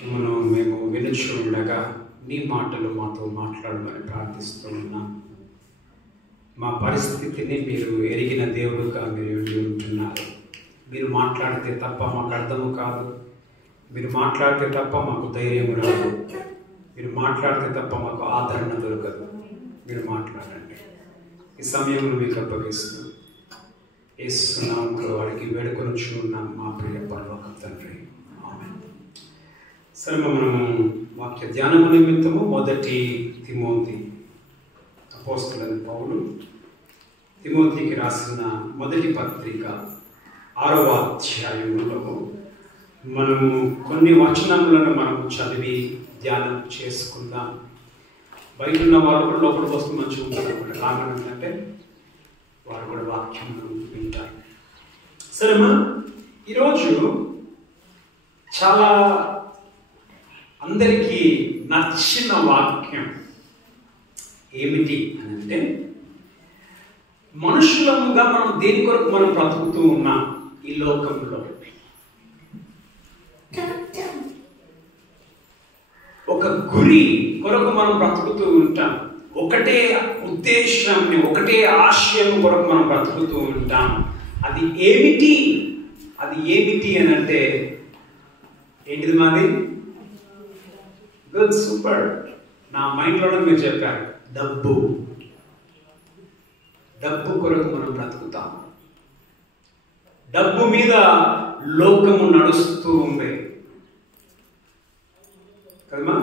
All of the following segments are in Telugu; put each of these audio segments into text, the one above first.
మేము వినుచు ఉండగా నీ మాటలు మాతో మాట్లాడమని ప్రార్థిస్తూ ఉన్నాం. మా పరిస్థితిని మీరు ఎరిగిన దేవుడుగా మీరు ఉంటున్నారు. మీరు మాట్లాడితే తప్ప మాకు అర్థము కాదు. మీరు మాట్లాడితే తప్ప మాకు ధైర్యం రాదు. మీరు మాట్లాడితే తప్ప మాకు ఆదరణ దొరకదు. మీరు మాట్లాడండి. ఈ సమయంలో మీకు అప్పగిస్తూ యేసు నామములో వాడికి వేడుకొనుచు ఉన్నాం మా ప్రియ పరలోక తండ్రి. ఆమేన్. సరే, మనము వాక్య ధ్యానము నిమిత్తము 1 తిమోతి అపోస్తలుడైన పౌలు తిమోతికి రాసిన మొదటి పత్రిక 6వ అధ్యాయంలో మనము కొన్ని వచనములను మనము చదివి ధ్యానం చేసుకుందాం. బయట ఉన్న వాళ్ళు కూడా లోపలికి వస్తూ మంచిగా ఉంటారు అన్నమాట. కారణం ఏంటంటే వారు కూడా వాక్యం వింటారు. సరేమా, ఈరోజు చాలా అందరికీ నచ్చిన వాక్యం ఏమిటి అని అంటే, మనుషులముగా మనం దేని కొరకు మనం బ్రతుకుతూ ఉన్నాం ఈ లోకంలో. ఒక గురి కొరకు మనం బ్రతుకుతూ ఉంటాం. ఒకటే ఉద్దేశాన్ని, ఒకటే ఆశయం కొరకు మనం బ్రతుకుతూ ఉంటాం. అది ఏమిటి అని అంటే ఏంటిది మాది? Good, super. నా మైండ్లోనే మీరు చెప్పారు, డబ్బు కొరకు మనం బ్రతుకుతాం. డబ్బు మీద లోకము నడుస్తూ ఉంది కదమ్మా.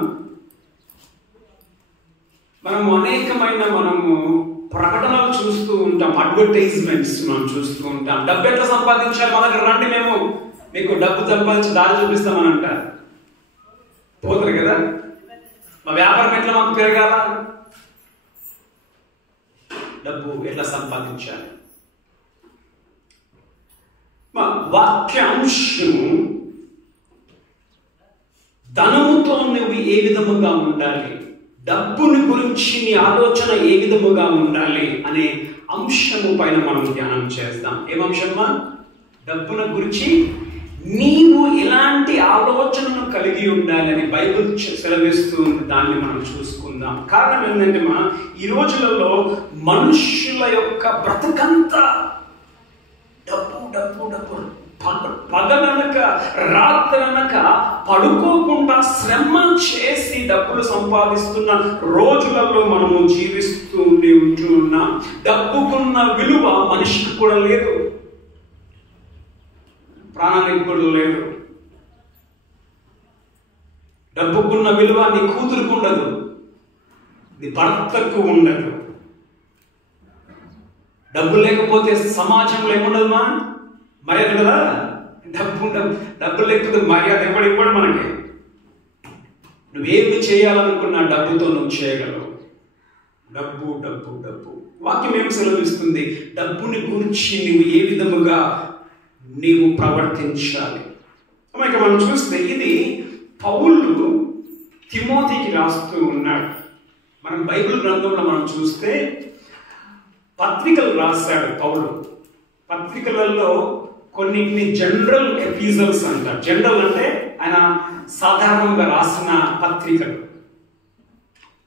మనము అనేకమైన ప్రకటనలు చూస్తూ ఉంటాం, అడ్వర్టైజ్మెంట్స్ మనం చూస్తూ ఉంటాం. డబ్బు ఎట్లా సంపాదించాలి, మా దగ్గర రండి, మేము మీకు డబ్బు సంపాదించి దారి చూపిస్తామని అంటారు. పోతారు కదా. మా వ్యాపారం ఎట్లా మాకు పెరగాల, డబ్బు ఎట్లా సంపాదించాలి. మా వాక్యాంశము ధనముతో నువ్వు ఏ విధముగా ఉండాలి, డబ్బుని గురించి నీ ఆలోచన ఏ విధముగా ఉండాలి అనే అంశము పైన మనం ధ్యానం చేస్తాం. ఏమంశమ్మా? డబ్బుల గురించి నీవు ఎలాంటి ఆలోచనను కలిగి ఉండాలి అని బైబిల్ సెలవిస్తూ దాన్ని మనం చూసుకుందాం. కారణం ఏంటంటే ఈ రోజులలో మనుషుల యొక్క బ్రతుకంతా డబ్బు డబ్బు డబ్బు. పగలనక రాత్రనక పడుకోకుండా శ్రమ చేసి డబ్బులు సంపాదిస్తున్న రోజులలో మనము జీవిస్తూ ఉంటున్నాం. డబ్బుకున్న విలువ మనిషికి కూడా లేదు, ప్రాణానికి కూడా లేదు. డబ్బుకున్న విలువ నీ కూతురుకు ఉండదు, నీ భర్తకు ఉండదు. డబ్బు లేకపోతే సమాజంలో ఏముండదు మా మర్యాద కదా. డబ్బు లేకపోతే మర్యాద ఇవ్వడు మనకి. నువ్వేమి చేయాలనుకున్నా డబ్బుతో నువ్వు చేయగలవు. డబ్బు డబ్బు డబ్బు. వాక్యం ఏమి సెలవిస్తుంది? డబ్బుని గురించి నువ్వు ఏ విధముగా నీవు ప్రవర్తించాలి. ఇక మనం చూస్తే ఇది పౌలు తిమోతికి రాస్తూ ఉన్నాడు. మనం బైబిల్ గ్రంథంలో మనం చూస్తే పత్రికలు రాశాడు పౌలు. పత్రికలలో కొన్నింటిని జనరల్ ఎపిసోడ్స్ అంటారు. జనరల్ అంటే ఆయన సాధారణంగా రాసిన పత్రికలు.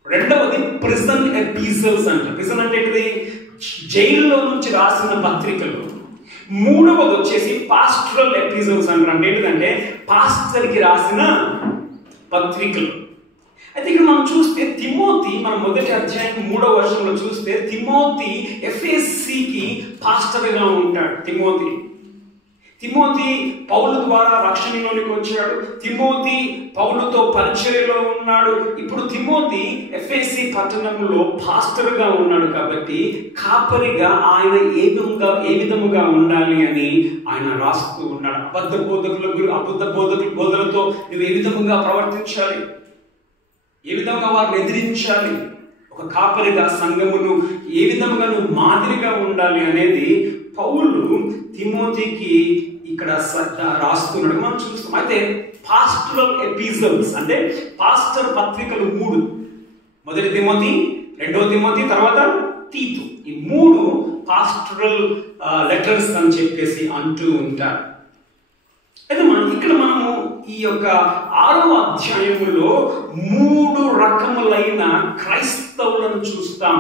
రెండవది ప్రిజన్ ఎపిసోడ్స్ అంటారు. ప్రిజన్ అంటే ఏంటిది? జైల్లో నుంచి రాసిన పత్రికలు. మూడవది వచ్చేసి పాస్టరల్ ఎపిసోడ్స్ అంటారు. అంటే ఏంటంటే పాస్టర్కి రాసిన పత్రికలు. అయితే ఇక్కడ మనం చూస్తే తిమోతి, మనం 1వ అధ్యాయం 3వ వచనంలో చూస్తే తిమోతి ఎఫెసీకి పాస్టర్గా ఉంటాడు. తిమోతి పౌలు ద్వారా రక్షణలోనికి వచ్చాడు. తిమోతి పౌలుతో పరిచర్యలో ఉన్నాడు. ఇప్పుడు తిమోతి ఎఫెసీ పట్టణంలో పాస్టర్గా ఉన్నాడు. కాబట్టి కాపరిగా ఆయన ఏ విధముగా ఉండాలి అని ఆయన రాస్తూ ఉన్నాడు. అబద్ధ బోధలతో నువ్వు ఏ విధముగా ప్రవర్తించాలి, ఏ విధంగా వారిని ఎదిరించాలి, ఒక కాపరిగా సంఘమును ఏ విధముగా నువ్వు మాదిరిగా ఉండాలి అనేది పౌలు తిమోతికి ఇక్కడ రాస్తున్నాడు. మనం చూస్తాం. అయితే పాస్టరల్ ఎపిసోడ్స్ అంటే పాస్టర్ పత్రికలు 3, 1 తిమోతి, 2వ తిమోతి, తర్వాత తీతు. ఈ 3 పాస్టరల్ లెటర్స్ అని చెప్పేసి అంటూ ఉంటారు. అయితే ఇక్కడ మనము ఈ యొక్క 6వ అధ్యాయములో 3 రకములైన క్రైస్తవులను చూస్తాం.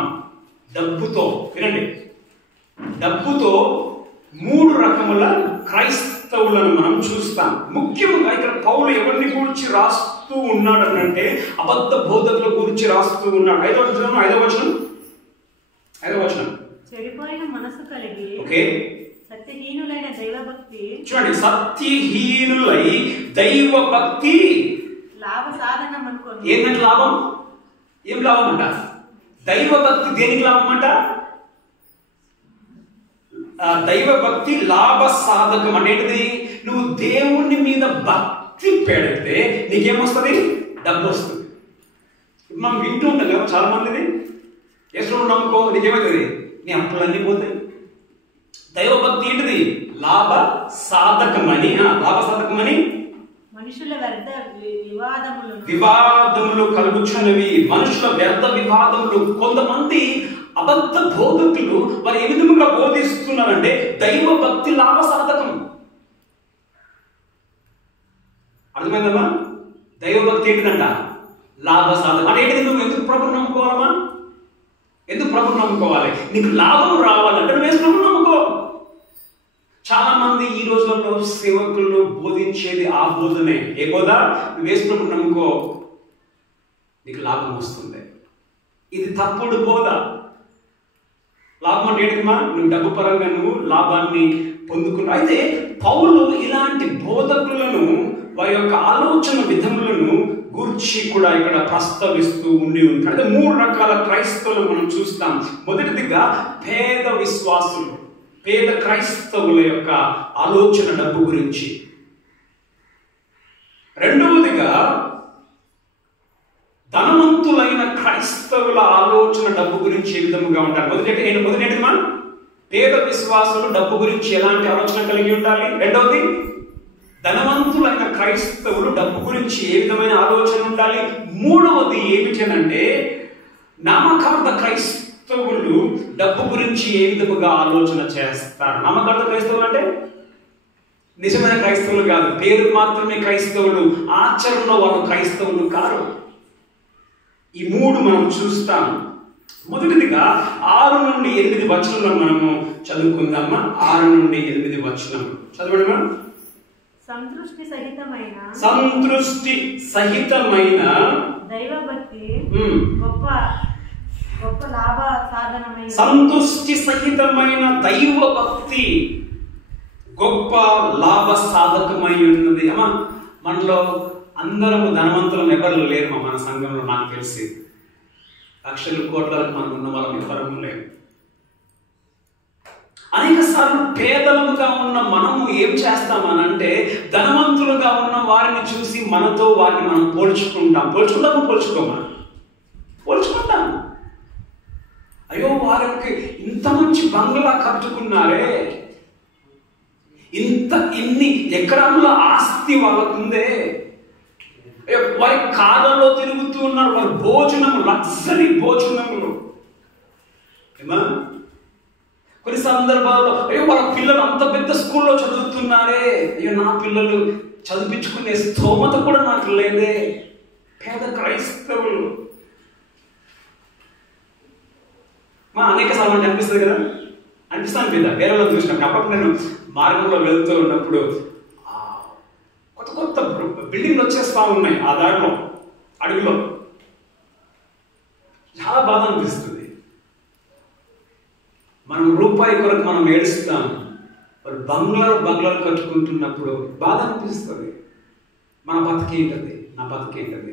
డబ్బుతో, వినండి, డబ్బుతో 3 రకముల క్రైస్తవులను మనం చూస్తాం. ముఖ్యంగా ఇక్కడ పౌలు ఎవరిని గురించి రాస్తూ ఉన్నాడు అంటే అబద్ధ బోధకుల గురించి రాస్తూ ఉన్నాడు. 5వ వచనం చెడిపోయిన మనసు కలిగి, ఓకే, సత్యహీనులైన దైవభక్తి, చూడండి, సత్యహీనులై దైవభక్తి లాభ సాధనం అనుకోండి. ఏంటంటే లాభం? ఏం లాభం అంట? దైవభక్తి దేనికి లాభం అంట? దైవభక్తి లాభ సాధకం అనేటిది. నువ్వు దేవుని మీద భక్తి పెడితే నీకేమొస్తుంది? డబ్బు వస్తుంది. మనం వింటూ ఉంటాం కదా చాలా మందిది, యేసును నమ్ముకో నీకేమవుతుంది? నీ అప్పులన్నీ పోతాయి. దైవభక్తి ఏంటిది? లాభ సాధకమని. లాభ సాధకమని మనుషుల వ్యర్థ వివాదములు కలుగుచున్నవి. మనుషుల వ్యర్థ వివాదములు. కొంతమంది అబద్ధ బోధకులు వారు ఏ విధముగా బోధిస్తున్నారంటే దైవభక్తి లాభ సాధకం. అర్థమైందమ్మా? దైవభక్తి ఏంటిదంట? లాభ సాధకం. అంటే ఏంటి? నువ్వు ఎందుకు ప్రభుని నమ్ముకోవాలమ్మా? ఎందుకు ప్రభుని నమ్ముకోవాలి? నీకు లాభం రావాలంటే నువ్వు యేసు ప్రభుని నమ్ముకో. చాలా మంది ఈ రోజుల్లో సేవకులు బోధించేది ఆ బోధనే. ఏ బోధ? నువ్వు యేసు ప్రభుని నమ్ముకో, నీకు లాభం వస్తుంది. ఇది తప్పుడు బోధ. లాభం అంటే ఏంటమ్మా? నువ్వు డబ్బు పరంగా నువ్వు లాభాన్ని పొందుకున్నావు. అయితే పౌలు ఇలాంటి బోధకులను, వారి యొక్క ఆలోచన విధములను గూర్చి కూడా ఇక్కడ ప్రస్తావిస్తూ ఉండి ఉంటాడు. అయితే 3 రకాల క్రైస్తవులు మనం చూస్తాం. మొదటిదిగా పేద విశ్వాసులు, పేద క్రైస్తవుల యొక్క ఆలోచన డబ్బు గురించి. రెండవదిగా ధనవంతులైన క్రైస్తవుల ఆలోచన డబ్బు గురించి ఏ విధముగా ఉంటారు? మొదటిమా పేద విశ్వాసులు డబ్బు గురించి ఎలాంటి ఆలోచన కలిగి ఉండాలి. రెండవది ధనవంతులైన క్రైస్తవులు డబ్బు గురించి ఏ విధమైన ఆలోచన ఉండాలి. మూడవది ఏమిటనంటే నామకార్థ క్రైస్తవులు డబ్బు గురించి ఏ విధముగా ఆలోచన చేస్తారు. నామకార్థ క్రైస్తవులు అంటే నిజమైన క్రైస్తవులు కాదు, పేరు మాత్రమే క్రైస్తవులు, ఆచరణలో వారు క్రైస్తవులు కారు. ఈ 3 మనం చూస్తాం. మొదటిదిగా 6 నుండి 8 వచనంలో మనము చదువుకుందామా. 6 నుండి 8 వచనం చదవండి. సంతృష్టి సహితమైన దైవభక్తి గొప్ప గొప్ప లాభ సాధనమైన. సంతుష్టి సహితమైన దైవభక్తి గొప్ప లాభ సాధకమై ఉన్నది. అమ్మా, మనలో అందరము ధనవంతులను ఎవరు లేరు. మన సంఘంలో నాకు తెలిసి లక్షల కోట్లకు మనం ఉన్న వాళ్ళం ఎవరము లేరు. అనేక సార్లు పేదలుగా ఉన్న మనము ఏం చేస్తామనంటే ధనవంతులుగా ఉన్న వారిని చూసి మనతో వారిని మనం పోల్చుకుంటాం. అయ్యో, వారికి ఇంత మంచి బంగ్లా కట్టుకున్నారే, ఇన్ని ఎకరాల ఆస్తి వాళ్ళకుందే, వారి కాళ్ళలో తిరుగుతూ ఉన్నారు, వారి భోజనము లగ్జరీ భోజనములు. ఏమా కొన్ని సందర్భాల్లో అయ్యో వాళ్ళ పిల్లలు అంత పెద్ద స్కూల్లో చదువుతున్నారే, అయ్యో నా పిల్లలు చదివించుకునే స్తోమత కూడా నాకు లేదే. పేద క్రైస్తవులు. అనేక సార్లు అనిపిస్తుంది కదా, అనిపిస్తాను కదా వేరే వాళ్ళని చూసినప్పుడు. అప్పట్లో నేను మార్గంలో వెళ్తూ ఉన్నప్పుడు కొత్త బిల్డింగ్లు వచ్చేస్తా ఉన్నాయి ఆ దారిలో, అడవిలో. చాలా బాధ అనిపిస్తుంది. మనం రూపాయి కొరకు మనం ఏడుస్తాం, వాళ్ళు బంగ్లాలు కట్టుకుంటున్నప్పుడు బాధ అనిపిస్తుంది. మన బతికేంటది, నా బతికేంటది.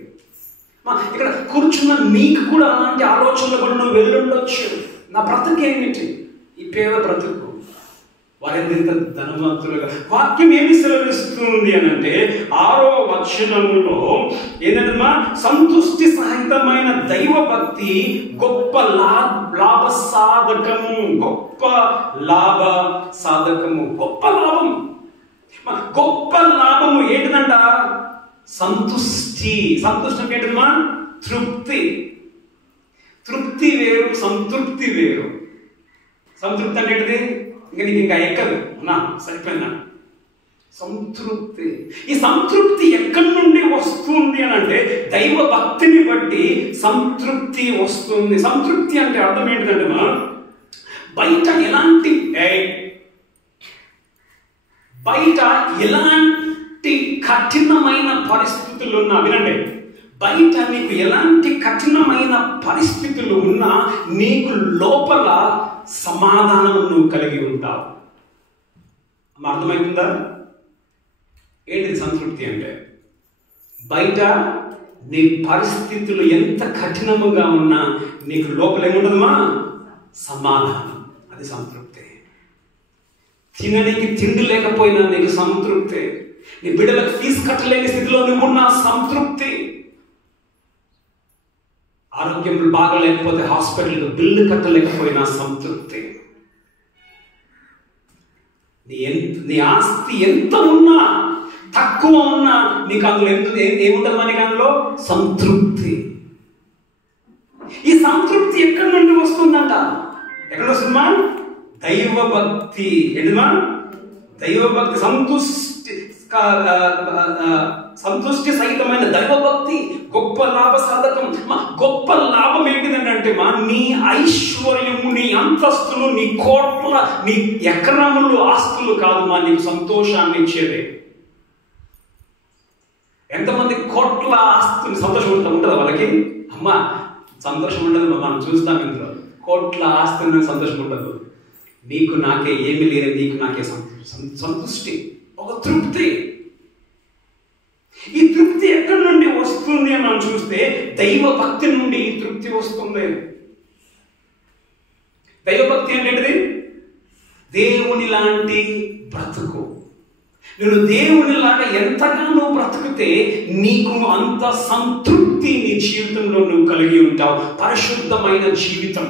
ఇక్కడ కూర్చున్న నీకు కూడా అలాంటి ఆలోచనలు కూడా నువ్వు వెళ్ళుండొచ్చు. నా బ్రతుకేమిటి, ఈ పేద బ్రతుకు, వారెంత ధనవంతులుగా. వాక్యం ఏమి సెలవిస్తుంది అని అంటే 6వ వచనములో ఏంటంటే సంతుష్టి సహితమైన దైవభక్తి గొప్ప లాభ సాధకము. గొప్ప లాభం. గొప్ప లాభము ఏంటిదంట? సంతుష్టి అంటే ఏంటమ్మా? తృప్తి వేరు, సంతృప్తి వేరు. సంతృప్తి అంటే ఏంటిది? ఇంకా నీకు ఇంకా ఎక్కదు, నా సరిపోయిందా. సంతృప్తి. ఈ సంతృప్తి ఎక్కడి నుండి వస్తుంది అని అంటే దైవ భక్తిని బట్టి సంతృప్తి వస్తుంది. సంతృప్తి అంటే అర్థం ఏంటంటే బయట ఎలాంటి కఠినమైన పరిస్థితులు ఉన్నా, వినండి, బయట నీకు ఎలాంటి కఠినమైన పరిస్థితులు ఉన్నా నీకు లోపల సమాధానం నువ్వు కలిగి ఉంటావు. అర్థమవుతుందా? ఏంటిది సంతృప్తి అంటే? బయట నీ పరిస్థితులు ఎంత కఠినముగా ఉన్నా నీకు లోపల ఏముండదమ్మా? సమాధానం. అది సంతృప్తి. తినడానికి తిండి లేకపోయినా నీకు సంతృప్తి. నీ బిడ్డలకు ఫీజు కట్టలేని స్థితిలో నువ్వు ఉన్న సంతృప్తి. ఆరోగ్యం బాగలేకపోతే హాస్పిటల్కి బిల్లు కట్టలేకపోయినా సంతృప్తి. నీ ఆస్తి ఎంత ఉన్నా తక్కువ ఉన్నా నీకు అందులో ఏముంటుంది? మనకి అందులో సంతృప్తి. ఈ సంతృప్తి ఎక్కడి నుండి వస్తుందంట? ఎక్కడ వస్తుందమ్మా? దైవభక్తి. ఏంటిమా? దైవభక్తి. సంతుష్టి సహితమైన దైవభక్తి గొప్ప లాభ సాధకం. గొప్ప లాభం ఏంటిదంటే నీ ఐశ్వర్యము, నీ అంతస్తులు, నీ కోట్ల, నీ ఎకరములు ఆస్తులు కాదు నీకు సంతోషాన్ని ఇచ్చేది. ఎంతమంది కోట్ల ఆస్తులు సంతోషం ఉంటుందా వాళ్ళకి? అమ్మా సంతోషం ఉండదు. మనం చూస్తాం ఇంట్లో కోట్ల ఆస్తులు సంతోషం ఉండదు. నీకు నాకే ఏమి లేదు, నీకు నాకే సంతుష్టి, ఒక తృప్తి. ఈ తృప్తి ఎక్కడి నుండి వస్తుంది అని మనం చూస్తే దైవ భక్తి నుండి ఈ తృప్తి వస్తుంది. దైవభక్తి ఏంటంటే దేవుని లాంటి బ్రతుకు. నేను దేవునిలాగా ఎంతగానో బ్రతుకుతే నీకు అంత సంతృప్తి నీ జీవితంలో నువ్వు కలిగి ఉంటావు. పరిశుద్ధమైన జీవితం.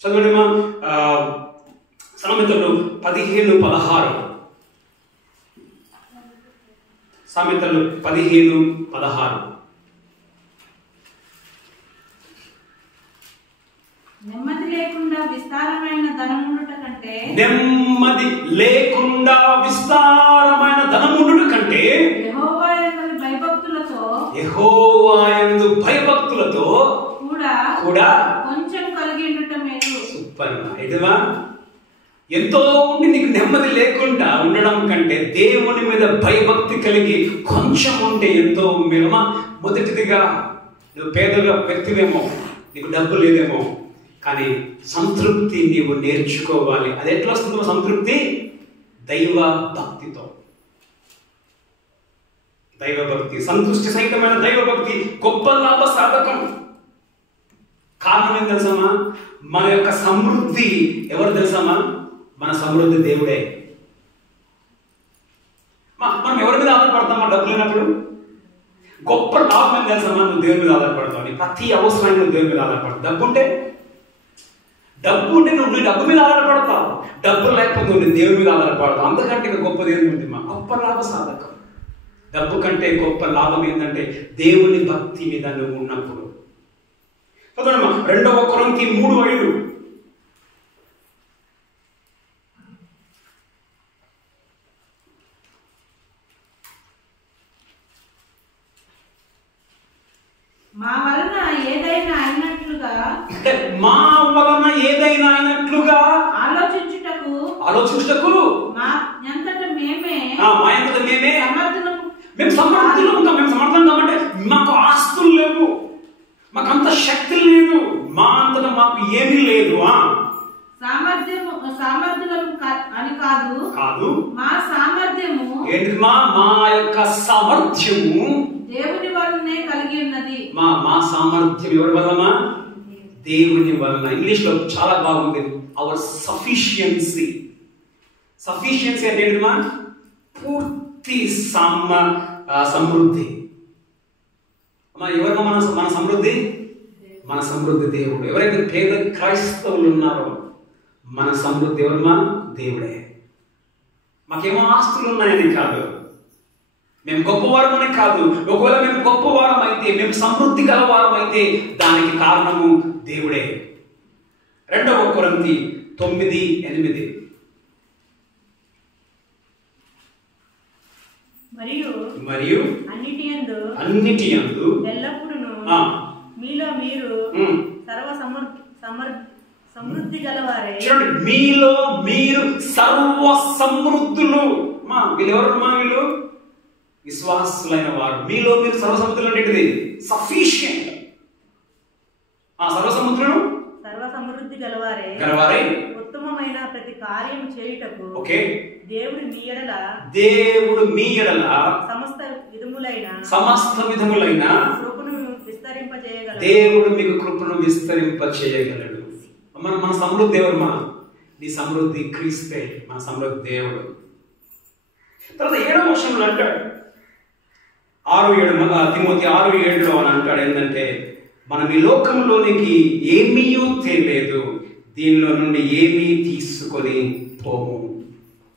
చదవండి మా సామెతలు 15:16. సామెతలు 15:16. నెమ్మది లేకుండా విస్తారమైన ధనముండుట కంటే, నెమ్మది లేకుండా విస్తారమైన ధనముండుట కంటే యెహోవాయందు భయభక్తులతో, యెహోవాయందు భయభక్తులతో కూడా కొంచెం కలిగి ఉండుట మేలు. సూపర్. ఎటువా ఎంతో ఉండి నీకు నెమ్మది లేకుండా ఉండడం కంటే దేవుని మీద భయభక్తి కలిగి కొంచెం ఉంటే ఎంతో మేలమా. మొదటిదిగా నువ్వు పేదగా వ్యక్తివేమో, నీకు డబ్బు లేదేమో, కానీ సంతృప్తి నీవు నేర్చుకోవాలి. అది ఎట్లా వస్తుందో సంతృప్తి? దైవ భక్తితో. దైవభక్తి, సంతృష్టి సహితమైన దైవభక్తి గొప్ప లాభ సాధకం. కారణం ఏం తెలుసామా? మన యొక్క సమృద్ధి ఎవరు తెలుసామా? మన సమృద్ధి దేవుడే. మనం ఎవరి మీద ఆధారపడతామా? డబ్బు లేనప్పుడు గొప్ప లాభం ఏం తెలుసామా? నువ్వు దేవుని మీద ఆధారపడతావు. ప్రతి అవసరాన్ని నువ్వు దేవుని మీద ఆధారపడతావు. డబ్బు ఉంటే నువ్వు డబ్బు మీద ఆధారపడతావు. డబ్బు లేకపోతే నువ్వు దేవుని మీద ఆధారపడతావు. అంతకంటే గొప్పది ఏంటంటే గొప్ప లాభ సాధకం. డబ్బు కంటే గొప్ప లాభం ఏంటంటే దేవుని భక్తి మీద నువ్వు ఉన్నప్పుడు. 2 కొరింథీ 3:5. మా వలన ఏదైనా అయినట్లుగా ఆలోచించుటకు మా ఎంతట మేమే మేము సమర్థులం కాబట్టి మాకు ఆస్తులు లేవు, మాకు అంత శక్తి లేదు, మా అంతటా మాకు ఏమీ లేదు. సామర్థ్యం అని కాదు, మా సామర్థ్యము ఏంటి? మా యొక్క సామర్థ్యము దేవుని వలనే కలిగి ఉన్నది. మా సామర్థ్యం ఎవరి వలన? దేవుని వలన. ఇంగ్లీష్ లో చాలా బాగుంది, అవర్ సఫిషియన్సీ. సఫిషియన్సీ అంటే ఏంటి? పూర్తి సమృద్ధి. ఎవరు మన సమృద్ధి? మన సమృద్ధి దేవుడు. ఎవరైతే పేద క్రైస్తవులు ఉన్నారో మన సమృద్ధి ఎవరమ్మా? దేవుడే. మాకేమో ఆస్తులు ఉన్నాయని కాదు, మేము గొప్పవారం అని కాదు. ఒకవేళ మేము గొప్పవారం అయితే, మేము సమృద్ధి గలవారం అయితే దానికి కారణము దేవుడే. 2 కొరింథీ 9:8. మరియు అన్నిటి యందు ఎల్లప్పుడూ మీలో మీరు సమృద్ధి గలవారే. చూడండి, మీలో మీరు సర్వ సమృద్ధులు. వీళ్ళెవరు? వీళ్ళు విశ్వాసులైన వారు. మీలో మీరు సర్వసముద్రులు అంటే సఫిషియంట్. సర్వసముద్రులు సర్వసమృద్ధి గలవారే ఉత్తమమైన ప్రతి కార్యం చేయుటకు దేవుడు మీ ఎడల సమస్త విధములైన కృపను విస్తరింపజేయగలడు. దేవుడు మీకు కృపను విస్తరింపజేయగలడు. మన సమృద్ధి దేవుడు. నీ సమృద్ధి క్రీస్తే మన సమృద్ధి దేవుడు. తర్వాత 7వ వచనంలో అంటాడు, 6:7 తిమోతి 6:7 అని అంటాడు ఏంటంటే, మనం ఈ లోకంలోనికి ఏమీ తెలియదు, దీనిలో నుండి ఏమీ తీసుకొని పోము.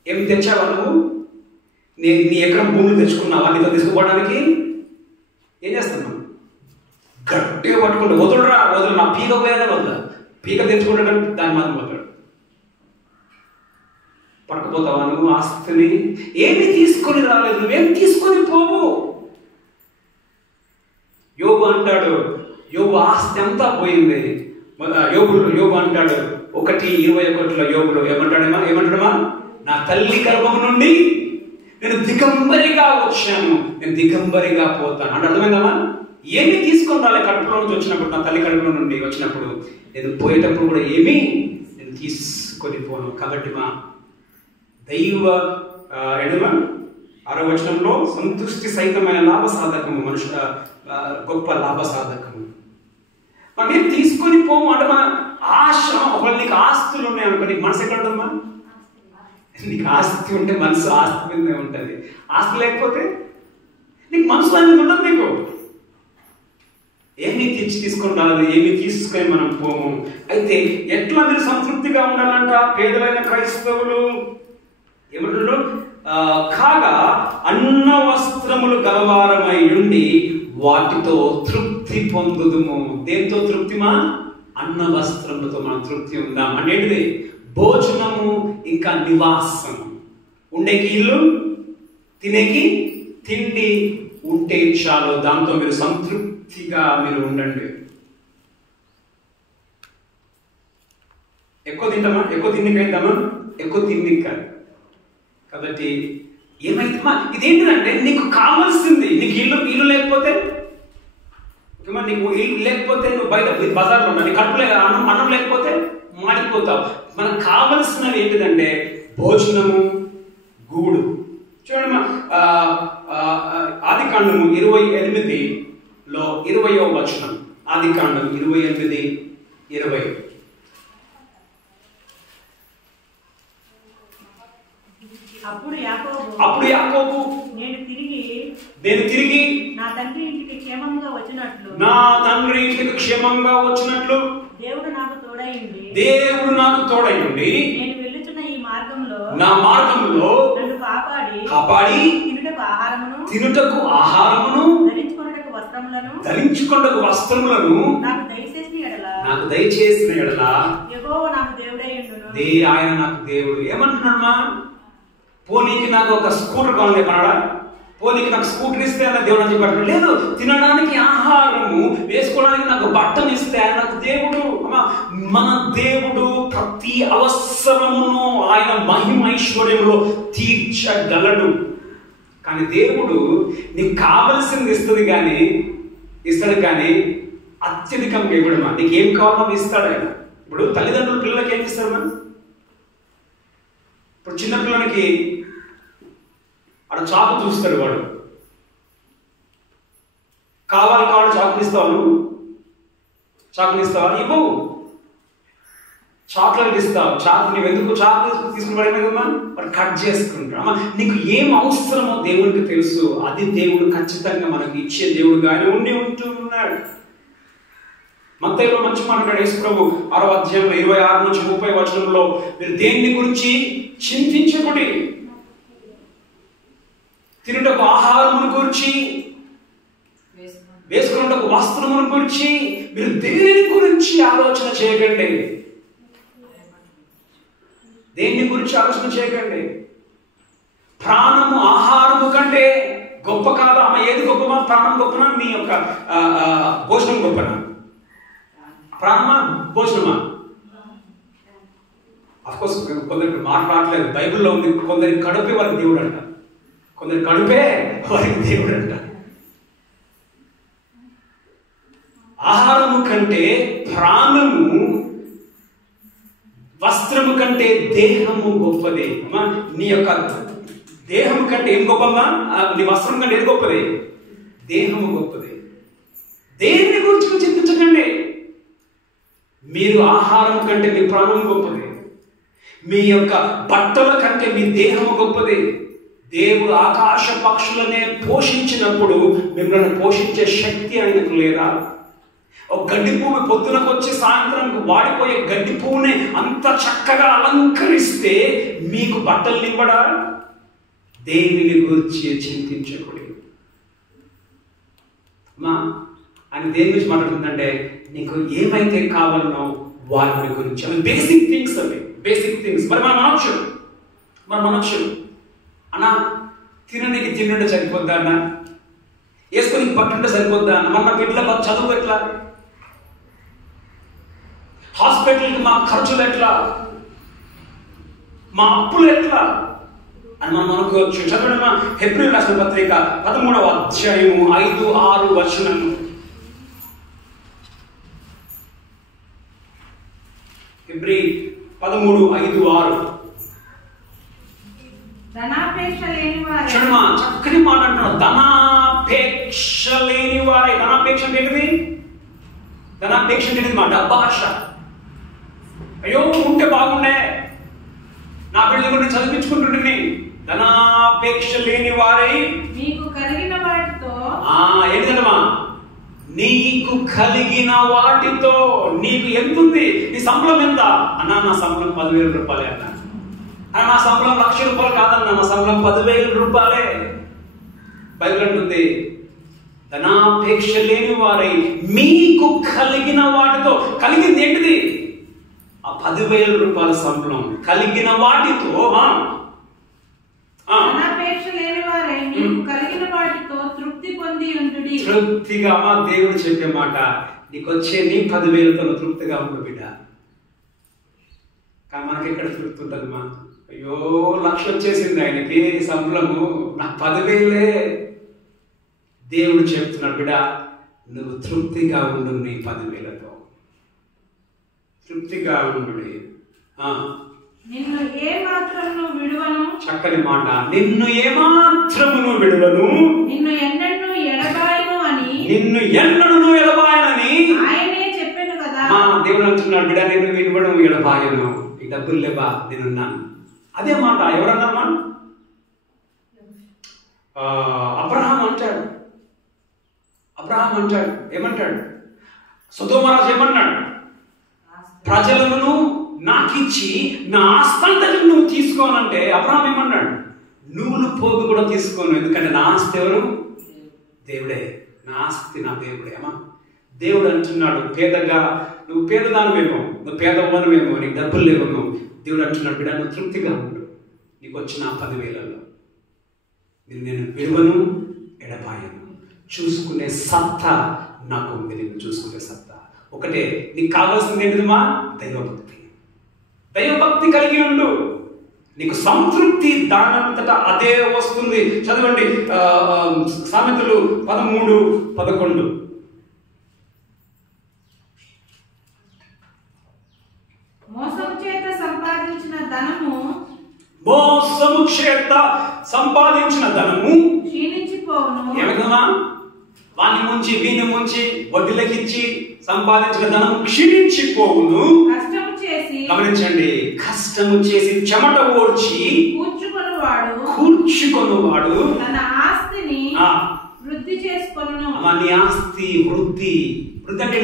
ఏం తెచ్చావా నువ్వు? నీ ఎకరం భూములు తెచ్చుకున్నావా? నీతో తీసుకుపోవడానికి ఏం చేస్తున్నావు? గట్టిగా పట్టుకుంటే వదులురా, వదులు, నా పీక పోయేదే వద్దా, పీక తెచ్చుకుంటాడు దాని మాత్రం వద్దాడు. పట్టుకుపోతావా నువ్వు ఆస్తిని? ఏమి తీసుకొని రాలేదు, నువ్వేం తీసుకొని పోవు. యోబు అంటాడు, యోబు ఆస్తి అంతా పోయింది. యోబు అంటాడు 1:21 యోబులో ఏమంటాడమ్మా? నా తల్లి గర్భం నుండి నేను దిగంబరిగా వచ్చాను, నేను దిగంబరిగా పోతాను అంటే అర్థమైందమ్మా? ఏమి తీసుకొని రాలే. కడుపులో నుంచి వచ్చినప్పుడు, నా తల్లి కడుపులో నుండి వచ్చినప్పుడు నేను పోయేటప్పుడు కూడా ఏమీ నేను తీసుకొని పోను. కాబట్టి మా దైవ 6వ వచనంలో సంతృష్టి సహితమైన లాభ సాధకము, మనుషుల గొప్ప లాభ సాధకము. మనం ఏం తీసుకొని పోము అంటే మన ఆశ. ఒకవేళ నీకు ఆస్తులు ఉన్నాయి అనుకో, నీకు మనసు ఎక్కడ ఉందమ్మా? నీకు ఆస్తి ఉంటే మనసు ఆస్తి మీదే ఉంటుంది. ఆస్తి లేకపోతే నీకు మనసు అనేది ఉండదు. నీకు ఏమీ తీసుకొని రాదు, ఏమీ తీసుకొని మనం పోము. అయితే ఎట్లా మీరు సంతృప్తిగా ఉండాలంట? పేదలైన క్రైస్తవులు ఏమంటున్నారు? కాగా అన్న వస్త్రములు గలవారమై ఉండి వాటితో తృప్తి పొందుదుము. దేంతో తృప్తిమా? అన్న వస్త్రములతో మనం తృప్తి ఉందాం. అనేది భోజనము, ఇంకా నివాసము. ఉండేకి ఇల్లు, తినేకి తిండి ఉంటే చాలు. దాంతో మీరు సంతృప్తిగా మీరు ఉండండి. ఎక్కువ తింటామా? ఎక్కువ తిండికి అయిద్దామా? ఎక్కువ తిండికి కాదు. కాబట్టి ఏమైతుందమ్మా? ఇదేంటంటే నీకు కావాల్సింది, నీకు ఇల్లు లేకపోతే, నీకు ఇల్లు లేకపోతే నువ్వు బయట బజార్లో ఉన్నా, నీ కడుపులో అన్నం లేకపోతే మాడిపోతావు. మనకు కావలసినవి ఏంటిదంటే భోజనము, గూడు. చూడమ్మా, ఆదికాండము 28లో 20వ వచనం. ఆదికాండం 28:20. అప్పుడు యాకోబు నేను తిరిగి నా తండ్రి ఇంటికి క్షేమంగా వచ్చినట్లు దేవుడు నాకు తోడైండి నేను వెళ్ళుచున్న ఈ మార్గంలో నా మార్గంలో నన్ను కాపాడి తినుటకు ఆహారమును ధరించుకొనుటకు వస్త్రములను నాకు దయచేసిన ఎడల యెహోవా నాకు దేవుడైయుండును. ఆయన నాకు దేవుడు. ఏమంటున్నాడమ్మా? పోనీకి నాకు ఒక స్కూటర్ కావాలి చెప్పన్నాడా? పోనీకి నాకు స్కూటర్ ఇస్తే ఆయన దేవుడు అని చెప్పాడు. లేదు, తినడానికి ఆహారము, వేసుకోవడానికి నాకు బట్టలు ఇస్తే ఆయన నాకు దేవుడు. మన దేవుడు ప్రతి అవసరమును ఆయన మహిమ ఐశ్వర్యంలో తీర్చగలడు. కానీ దేవుడు నీకు కావలసింది ఇస్తాడు కానీ అత్యధికంగా ఇవ్వడమా? నీకు ఏం కావాలో ఇస్తాడు ఆయన. ఇప్పుడు తల్లిదండ్రులు పిల్లలకి ఏం ఇస్తారు? మనం ఇప్పుడు చిన్నపిల్లలకి ఆడ చాకు చూస్తాడు, వాడు కావాలి చాకులు ఇస్తావు, నువ్వు చాకులు ఇస్తావా? ఇవ్వవు. చాక్లెట్ ఇస్తావు, చాకు నువ్వు ఎందుకు చాకు తీసుకుని పడినా వాడు కట్ చేసుకుంటాడు. అమ్మా, నీకు ఏం అవసరమో దేవుడికి తెలుసు. అది దేవుడు ఖచ్చితంగా మనకి ఇచ్చే దేవుడుగా ఆయన ఉంటున్నాడు. మత్తయిలో మంచి మాట్లాడాడు యేసు ప్రభు 6వ అధ్యాయం 26 నుంచి 30 వచనంలో, మీరు దేన్ని గురించి చింతించకుడి, తినుటకు ఆహారమును గురించి, వేసుకున్నటకు వస్త్రమును గురించి మీరు దేని గురించి ఆలోచన చేయకండి. దేన్ని గురించి ఆలోచన చేయకండి. ప్రాణము ఆహారము కంటే గొప్ప కాదా? అమ్మ ఏది గొప్పమా? ప్రాణం గొప్పనా, నీ యొక్క భోజనం గొప్పనా? ప్రాణమా భోజనమా? అఫ్కోర్స్ కొందరికి మాట్లాడలేదు, బైబిల్లో ఉంది. కొందరి కడుపే వారికి దేవుడు అంట, కొందరి కడుపే వారికి దేవుడు అంట. ఆహారము కంటే ప్రాణము, వస్త్రము కంటే దేహము గొప్పది. అమ్మా నీ యొక్క దేహము కంటే ఏం గొప్పమ్మా? నీ వస్త్రం కంటే ఏం గొప్పది? దేహము గొప్పది. దేని గురించి చింతించకండి. మీరు ఆహారం కంటే మీ ప్రాణం గొప్పది. మీ యొక్క బట్టల కంటే మీ దేహము గొప్పది. దేవుడు ఆకాశ పక్షులనే పోషించినప్పుడు మిమ్మల్ని పోషించే శక్తి ఆయనకు లేదా? ఒక గడ్డి పువ్వు పొద్దునకు వచ్చి సాయంత్రం వాడిపోయే గడ్డి పువ్వుని అంత చక్కగా అలంకరిస్తే మీకు బట్టలు నింపడా? దేనిని గురించి చింతించకూడదు. మా అని దేని గురించి మాట్లాడుతుందంటే, నీకు ఏమైతే కావాలనో వాటి గురించి. అవి బేసిక్ థింగ్స్, అవి బేసిక్ థింగ్స్. మరి మనం అనొచ్చు అన్నా, తినడానికి తిండి సరిపోద్దా అన్న, వేసుకొని పట్టుంటే సరిపోద్దా అన్న, మన బిడ్డల చదువు ఎట్లా, హాస్పిటల్కి మా ఖర్చులు ఎట్లా, మా అప్పులు ఎట్లా అని మనం అనుకోవచ్చు. చదవడమా హెబ్రీ రాసిన పత్రిక 13వ అధ్యాయము 5-6 వచనము. హెబ్రీ 13:5-6. చక్కని మాట అంటున్నాడు. ధనాపేక్ష లేని వారే. ధనాపేక్ష అంటే ఏంటిది? ధనాపేక్ష అంటే మా డబ్బాశ. అయ్యో ఉంటే బాగుండే, నా బిడ్డ గురించి చదివించుకుంటుంటే. ధనాపేక్ష లేని వారై మీకు కలిగిన వాటితో. ఏంటమ్మా? నీకు కలిగిన వాటితో. నీకు ఎంతుంది? నీ సంబళం ఎంత అన్నా? నా సంబళం 10,000 రూపాయలే అన్నా. నా సంబళం 1,00,000 రూపాయలు కాదన్నా, నా సంబళం 10,000 రూపాయలే. బైబిల్ అంటుంది, ధనాపేక్ష లేని వారై మీకు కలిగిన వాటితో. కలిగింది ఏంటిది? ఆ 10,000 రూపాయల సంబళం కలిగిన వాటితో. తృప్తిగా. మా దేవుడు చెప్పే మాట, నీకు వచ్చే నీ 10,000తో తృప్తిగా ఉండు బిడ్డ. కానీ మనకి ఎక్కడ తృప్తి ఉంటుంది మా? అయ్యో 1,00,000 వచ్చేసింది ఆయనకి సంబళము, నాకు 10,000. దేవుడు చెప్తున్నాడు, బిడ్డ నువ్వు తృప్తిగా ఉండు నీ 10,000తో. తృప్తిగా ఉండు. నిన్ను ఏ మాత్రమును విడువను. చక్కని మాట. నిన్ను ఏ మాత్రమును విడువను, నిన్ను ఎన్నడూ ఎడబాయను అని. నిన్ను ఎన్నడూ ఎడబాయనని ఆయనే చెప్పాను కదా. దేవుడు అంటున్నాడు, బిడ్డ నిన్ను విడువను, ఎడబాయను. ఈ డబ్బులు లేవా, నేనున్నాను. అదే మాట ఎవరన్నారమ్మా? అబ్రహాం అంటాడు. ఏమంటాడు? సొదొమ ఏమన్నాడు? ప్రజలను నాకిచ్చి నా ఆస్తంతటి నువ్వు తీసుకోనంటే అబ్రహాం ఏమన్నాడు? నువ్వు పోగు కూడా తీసుకోను, ఎందుకంటే నా ఆస్తి ఎవరు? దేవుడే. నా ఆస్తి నా దేవుడే. అమ్మా దేవుడు అంటున్నాడు, పేదగా నువ్వు పేదదానమేమో, నువ్వు పేదవానమేమో, నీకు డబ్బులు లేవేమో. దేవుడు అంటున్నాడు, బిడ్డ నువ్వు తృప్తిగా ఉండు. నీకు వచ్చిన 10,000లో నేను విలువను, ఎడబాయను. చూసుకునే సత్తా నాకు ఉంది. నేను చూసుకునే సత్తా ఒకటే. నీకు కావాల్సింది ఏంటిదమ్మా? దైవభక్తి. దైవభక్తి కలిగి ఉండు. నీకు సంతృప్తి దానంతటా అదే వస్తుంది. చదవండి సామెతలు 13:11. మోసము చేత సంపాదించిన ధనము క్షీణించిపోవును. ఏమిటమ్మా? వాని ముంచి వీని ముంచి వడ్డీలకిచ్చి సంపాదించిన ధనం క్షీణించిపోవును. గమనించండి, కష్టము చేసి చెమట ఓడ్చి కూర్చుకొనువాడు తన ఆస్తిని వృద్ధి చేసుకొనును. నీ ఆస్తి వృద్ధి అంటే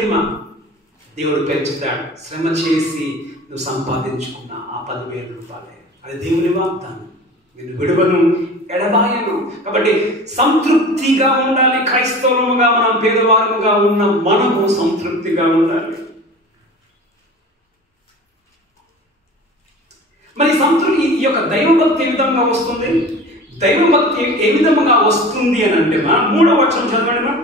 దేవుడు పెంచుతాడు. శ్రమ చేసి నువ్వు సంపాదించుకున్న ఆ 10,000 రూపాయలే, అది దేవుని వాగ్దానం. నేను విడువను, ఎడబాయను. కాబట్టి సంతృప్తిగా ఉండాలి. క్రైస్తవులుగా మనం పేదవారుగా ఉన్న మనము సంతృప్తిగా ఉండాలి. మరి సంతృప్తి, ఈ యొక్క దైవభక్తి ఏ విధంగా వస్తుంది? దైవభక్తి ఏ విధముగా వస్తుంది అని అంటే మా 3వ వచనం చదవండి మా.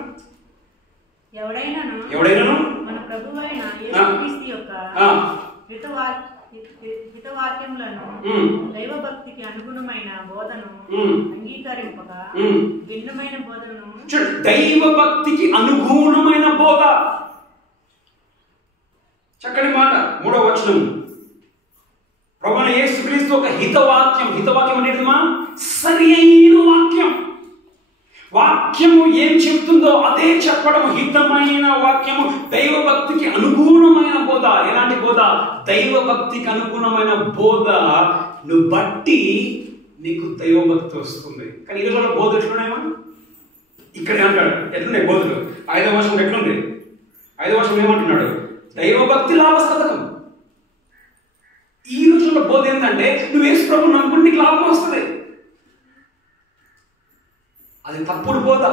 ఎవడైనాను మన ప్రభువైన యేసుక్రీస్తు యొక్క హితవాక్యములను దైవభక్తికి అనుగుణమైన బోధను అంగీకరింపగా భిన్నమైన బోధను. దైవభక్తికి అనుగుణమైన బోధ, చక్కటి మాట. 3వ వచనం, ప్రభువైన యేసుక్రీస్తు ఒక హితవాక్యం. హితవాక్యం అనేది మా సరి అయిన వాక్యం. వాక్యము ఏం చెప్తుందో అదే చెప్పడం హితమైన వాక్యము. దైవభక్తికి అనుగుణమైన బోధ. ఎలాంటి బోధ? దైవభక్తికి అనుగుణమైన బోధ నువ్వు బట్టి నీకు దైవభక్తి వస్తుంది. కానీ ఈ రోజుల్లో బోధ ఎట్లున్నాయమా? ఇక్కడే అంటాడు ఎట్లున్నాయి బోధలు. 5వ వచనం ఎట్లుంది? 5వ వచనం ఏమంటున్నాడు? దైవభక్తి లాభసాధకం. ఈ రోజుల్లో బోధ ఏంటంటే నువ్వు యేసు ప్రభువుని నమ్ముకుంటే నీకు లాభం వస్తుంది. అది తప్పుడు బోధ.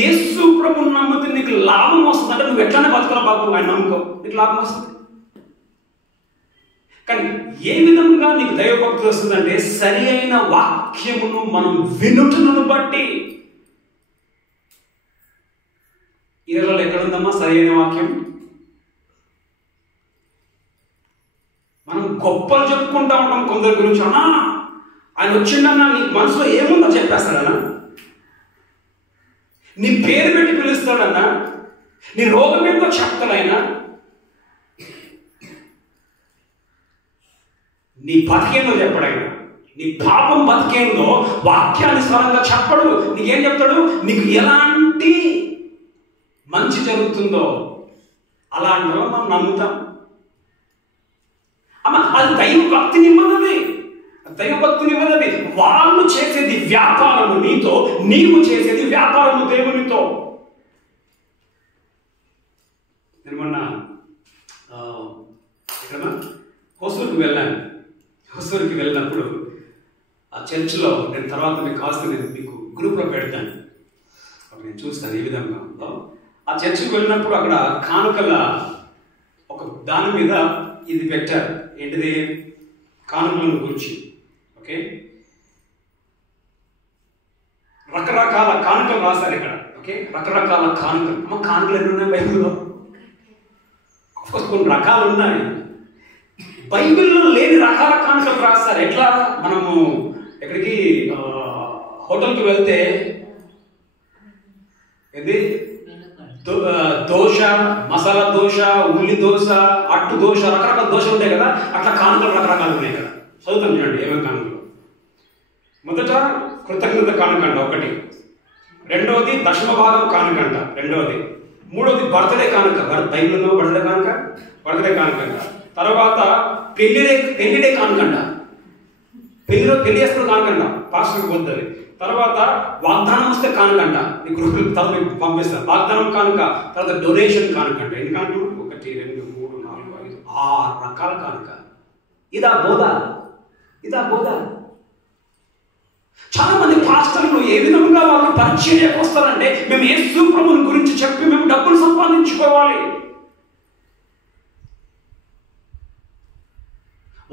యేసు ప్రభువుని నమ్మితే నీకు లాభం వస్తుంది అంటే నువ్వు ఎట్లానే బతుకురా బాబు, ఆయన నమ్ముకో, నీకు లాభం వస్తుంది. కానీ ఏ విధంగా నీకు దైవభక్తి వస్తుందంటే సరి అయిన వాక్యమును మనం వినుటను బట్టి. ఈ రోజుల్లో ఎక్కడుందమ్మా సరి అయిన వాక్యం? మనం గొప్పలు చెప్పుకుంటా ఉంటాం కొందరి గురించి. అన్నా ఆయన వచ్చిండన్నా నీ మనసులో ఏముందో చెప్పేస్తాడన్నా, నీ పేరు పెట్టి పిలుస్తాడన్నా, నీ రోగం ఏందో చెప్తాడైనా, నీ బతికేందో చెప్పడైనా, నీ పాపం బతికేందో వాక్యానుసారంగా చెప్పడు. నీకేం చెప్తాడు? నీకు ఎలాంటి మంచి జరుగుతుందో అలాంటి మనం నమ్ముతాం. అమ్మ అది దైవభక్తిని ఇవ్వదది. దైవభక్తిని ఇవ్వదది. వాళ్ళు చేసేది వ్యాపారము నీతో, నీవు చేసేది వ్యాపారము దేవునితో. నేను మొన్న ఇక్కడ హొసూరుకి వెళ్ళాను. హొసూరుకి వెళ్ళినప్పుడు ఆ చర్చిలో నేను తర్వాత మీకు కావాల్సిన నేను మీకు గ్రూప్లో పెడతాను, అప్పుడు నేను చూస్తాను ఏ విధంగా ఉందో. ఆ చర్చికి వెళ్ళినప్పుడు అక్కడ కానుకల ఒక దాని మీద ఇది పెట్టారు. ఏంటిది? కానుకలను గురించి. ఓకే, రకరకాల కానుకలు రాశారు ఇక్కడ. ఓకే, రకరకాల కానుకలు. అమ్మ కానుకలు ఎన్ని ఉన్నాయి బైబిల్లో? కొన్ని రకాలు ఉన్నాయి. బైబిల్లో లేని రకాల కానుకలు రాస్తారు. ఎట్లా? మనము ఎక్కడికి హోటల్కి వెళ్తే ఇది దోశ, మసాలా దోశ, ఉల్లి దోశ, అట్టు దోశ, రకరకాల దోశలు ఉంటాయి కదా, అట్లా కానుకలు రకరకాలు ఉన్నాయి కదా. చదువుతాం చూడండి ఏమేమి కానుకలు. మొదట కృతజ్ఞత కానుకంట ఒకటి, రెండవది దశమ భాగం కానుకంట రెండవది, మూడవది బర్త్డే కానుక. బైబిల్లో బర్త్డే కానుకంట. తర్వాత పెళ్లిడే కానుకంట. పెళ్లి చేస్తున్న కానుకంట, పాస్టర్కి పోతుంది. తర్వాత వాగ్దానం వస్తే కానుకంట, మీ గ్రూపులు తర్వాత మీకు పంపిస్తారు. వాగ్దానం కానుక. తర్వాత డొనేషన్ కానుకంట. ఎన్ని కానుకలు? 1, 2, 3, 4, 5, 6 రకాల కానుక. ఇదా బోధ? చాలా మంది పాస్టర్లు ఏ విధంగా వాళ్ళు పరిచర్యకు వస్తారంటే మేము యేసు ప్రభువుని గురించి చెప్పి మేము డబ్బులు సంపాదించుకోవాలి.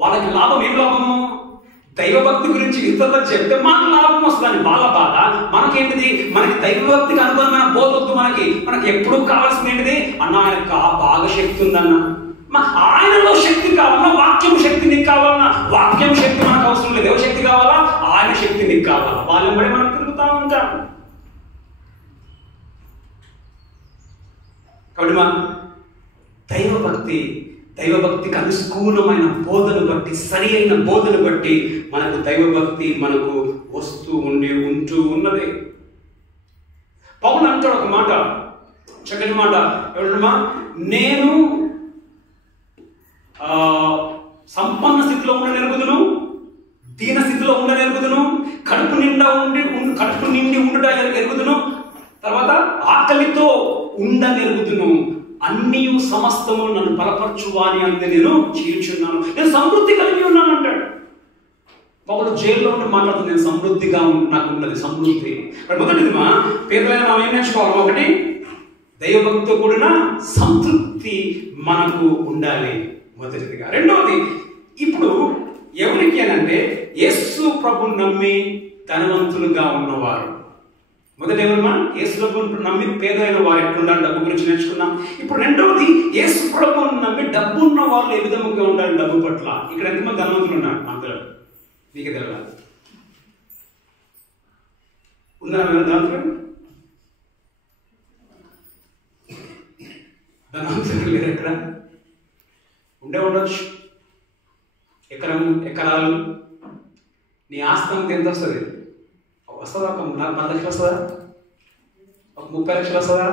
వాళ్ళకి లాభం ఏం లాభము? దైవభక్తి గురించి ఇతరులకు చెప్తే మనకు లాభం వస్తుందని వాళ్ళ బాధ. మనకేంటిది? మనకి దైవభక్తికి అనుగుణమైన బోధ వద్దు. మనకి ఎప్పుడు కావాల్సింది ఏంటిది? అన్న ఆయనకు బాగా శక్తి ఉందన్న, ఆయనలో శక్తి కావాలన్నా, వాక్యం శక్తి నీకు కావాలన్నా. వాక్యం శక్తి మనకు అవసరం లేదు. ఎవరి శక్తి కావాలా? ఆయన శక్తి నీకు కావాలా. వాళ్ళని బట్టి మనం తిరుగుతూ ఉంటాం. కాబట్టి మా దైవభక్తికి అనుకూలమైన బోధను బట్టి, సరి అయిన బోధను బట్టి మనకు దైవభక్తి మనకు ఉంటూ ఉన్నది. పౌలు అంటాడు ఒక మాట, చక్కని మాట. ఎవరమ్మా? నేను సంపన్న స్థితిలో ఉండనెరుగుదును, దీన స్థితిలో ఉండనెరుగుదును, కడుపు నిండి ఉండుట ఎరుగుదును, తర్వాత ఆకలితో ఉండనెరుగుదును, అన్నీ సమస్తము నన్ను బలపరచువాని అంతే నేను చేయుచున్నాను, నేను సమృద్ధి కలిగి ఉన్నాను అంటాడు. పౌలు జైల్లో ఉండి మాట్లాడుతుంది, నేను సమృద్ధిగా నాకు ఉన్నది సమృద్ధి. మొదటిది మా పేదలైన మనం ఏం నేర్చుకోవాలి? ఒకటి, దైవభక్తితో కూడిన సంతృప్తి మనకు ఉండాలి మొదటిదిగా. రెండవది, ఇప్పుడు ఎవరికి అనంటే యేసు ప్రభు నమ్మి ధనవంతులుగా ఉన్నవారు. మొదటి ఎవరమ్మా? యేసు ప్రభువును నమ్మి పేదైన వారు ఎట్లుండాలి, డబ్బు గురించి నేర్చుకున్నాం. ఇప్పుడు రెండవది, యేసు ప్రభువును నమ్మి డబ్బు ఉన్న వాళ్ళు ఏ విధముగా ఉండాలి డబ్బు పట్ల. ఇక్కడ ఎంతమంది ధనవంతులు ఉన్నారు? అందరూ మీకే తెలవాలి. ఉన్నారా ధనవంతులు? ధనవంతులు లేరు. ఎక్కడ ఉండే ఉండొచ్చు. ఎకరాలు నీ ఆస్తి ఎంత వస్తుంది? వస్తుందా? ఒక 10 లక్షలు వస్తుందా? ఒక 30 లక్షలు వస్తుందా?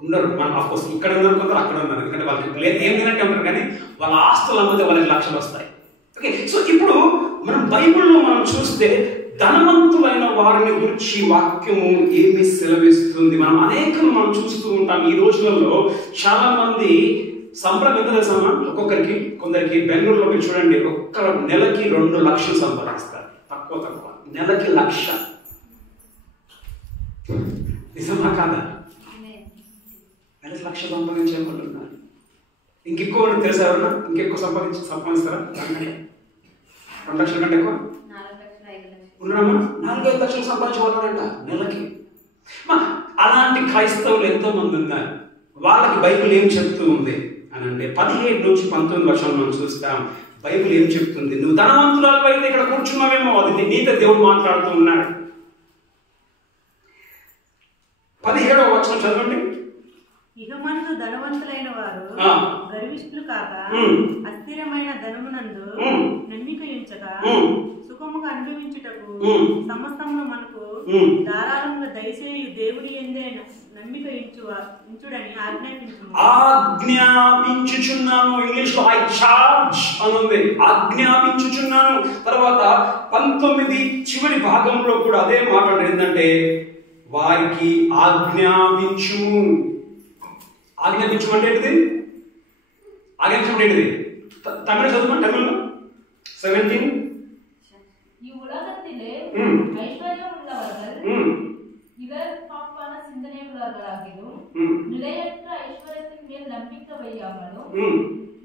ఉండరు. మనం ఆఫ్కోర్స్ ఇక్కడ ఉన్నారు, కొందరు అక్కడ ఉన్నారు. ఎందుకంటే వాళ్ళకి లేదు, ఏం తినట్టే ఉంటారు, కానీ వాళ్ళ ఆస్తులు అమ్మితే వాళ్ళకి లక్షలు వస్తాయి. ఓకే, సో ఇప్పుడు మనం బైబిల్లో మనం చూస్తే ధనవంతులైన వారిని గురించి వాక్యము ఏమి సెలవిస్తుంది. మనం చూస్తూ ఉంటాం. ఈ రోజులలో చాలా మంది సంబరం ఎంత తెలుసా? ఒక్కొక్కరికి, కొందరికి బెంగళూరులో మీరు చూడండి, ఒక్క నెలకి 2 లక్షలు సంపాదిస్తారు. తక్కువ నెలకి 1 లక్ష. నిజమా కాదా? నెలకి 1 లక్ష సంపాదించే వాళ్ళు ఉన్నారు. ఇంకెక్కువ తెలుసా? ఎవరన్నా ఇంకెక్కువ సంపాదిస్తారా? 2 లక్షల కంటే ఎక్కువ ఉన్నారమ్మా. 4-5 లక్షలు సంపాదించే వాళ్ళు అంట నెలకి. అలాంటి క్రైస్తవులు ఎంతో మంది ఉన్నారు. వాళ్ళకి బైబిల్ ఏం చెప్తూ ఉంది అని అంటే 17 నుంచి 19 వర్షాలు మనం చూస్తాం. బైబిల్ ఏం చెప్తుంది? నువ్వు ధనవంతురాలు అయితే ఇక్కడ కూర్చున్నావేమో, అది నీతో దేవుడు మాట్లాడుతూ ఉన్నాడు. 17వ వచనం చదవండి. ఇహమందు ధనవంతులైన వారు గర్విష్ఠులు కాక అస్థిరమైన ధనమునందు నమ్మిక ఉంచక సుఖముగా అనుభవించుటకు సమస్తమును మనకు ధారాళంగా దయచేయు దేవుడి యందే నమ్మిక ఉంచుడని ఆజ్ఞాపించుచున్నాను. ఇంగ్లీష్ లో ఐ చార్జ్ అని ఉంది. ఆజ్ఞాపించుచున్నాను. తర్వాత 19 చివరి భాగంలో కూడా అదే మాట ఏంటంటే వారికి ఆజ్ఞాపించుము. ఆజ్ఞాపించమంటే ఏంటిది? ఆజ్ఞాపించమంటే ఏంటిది? తమిళ చదువు. తమిళలో 17 ஐஸ்வர்யம் உள்ளவர்கள் இவர் பாப்பான சிந்தனை உள்ளவர்களாகிலும் நிலையற்ற ஐஸ்வர்யத்தின் மேல் நம்பிக்கை வையாமலும்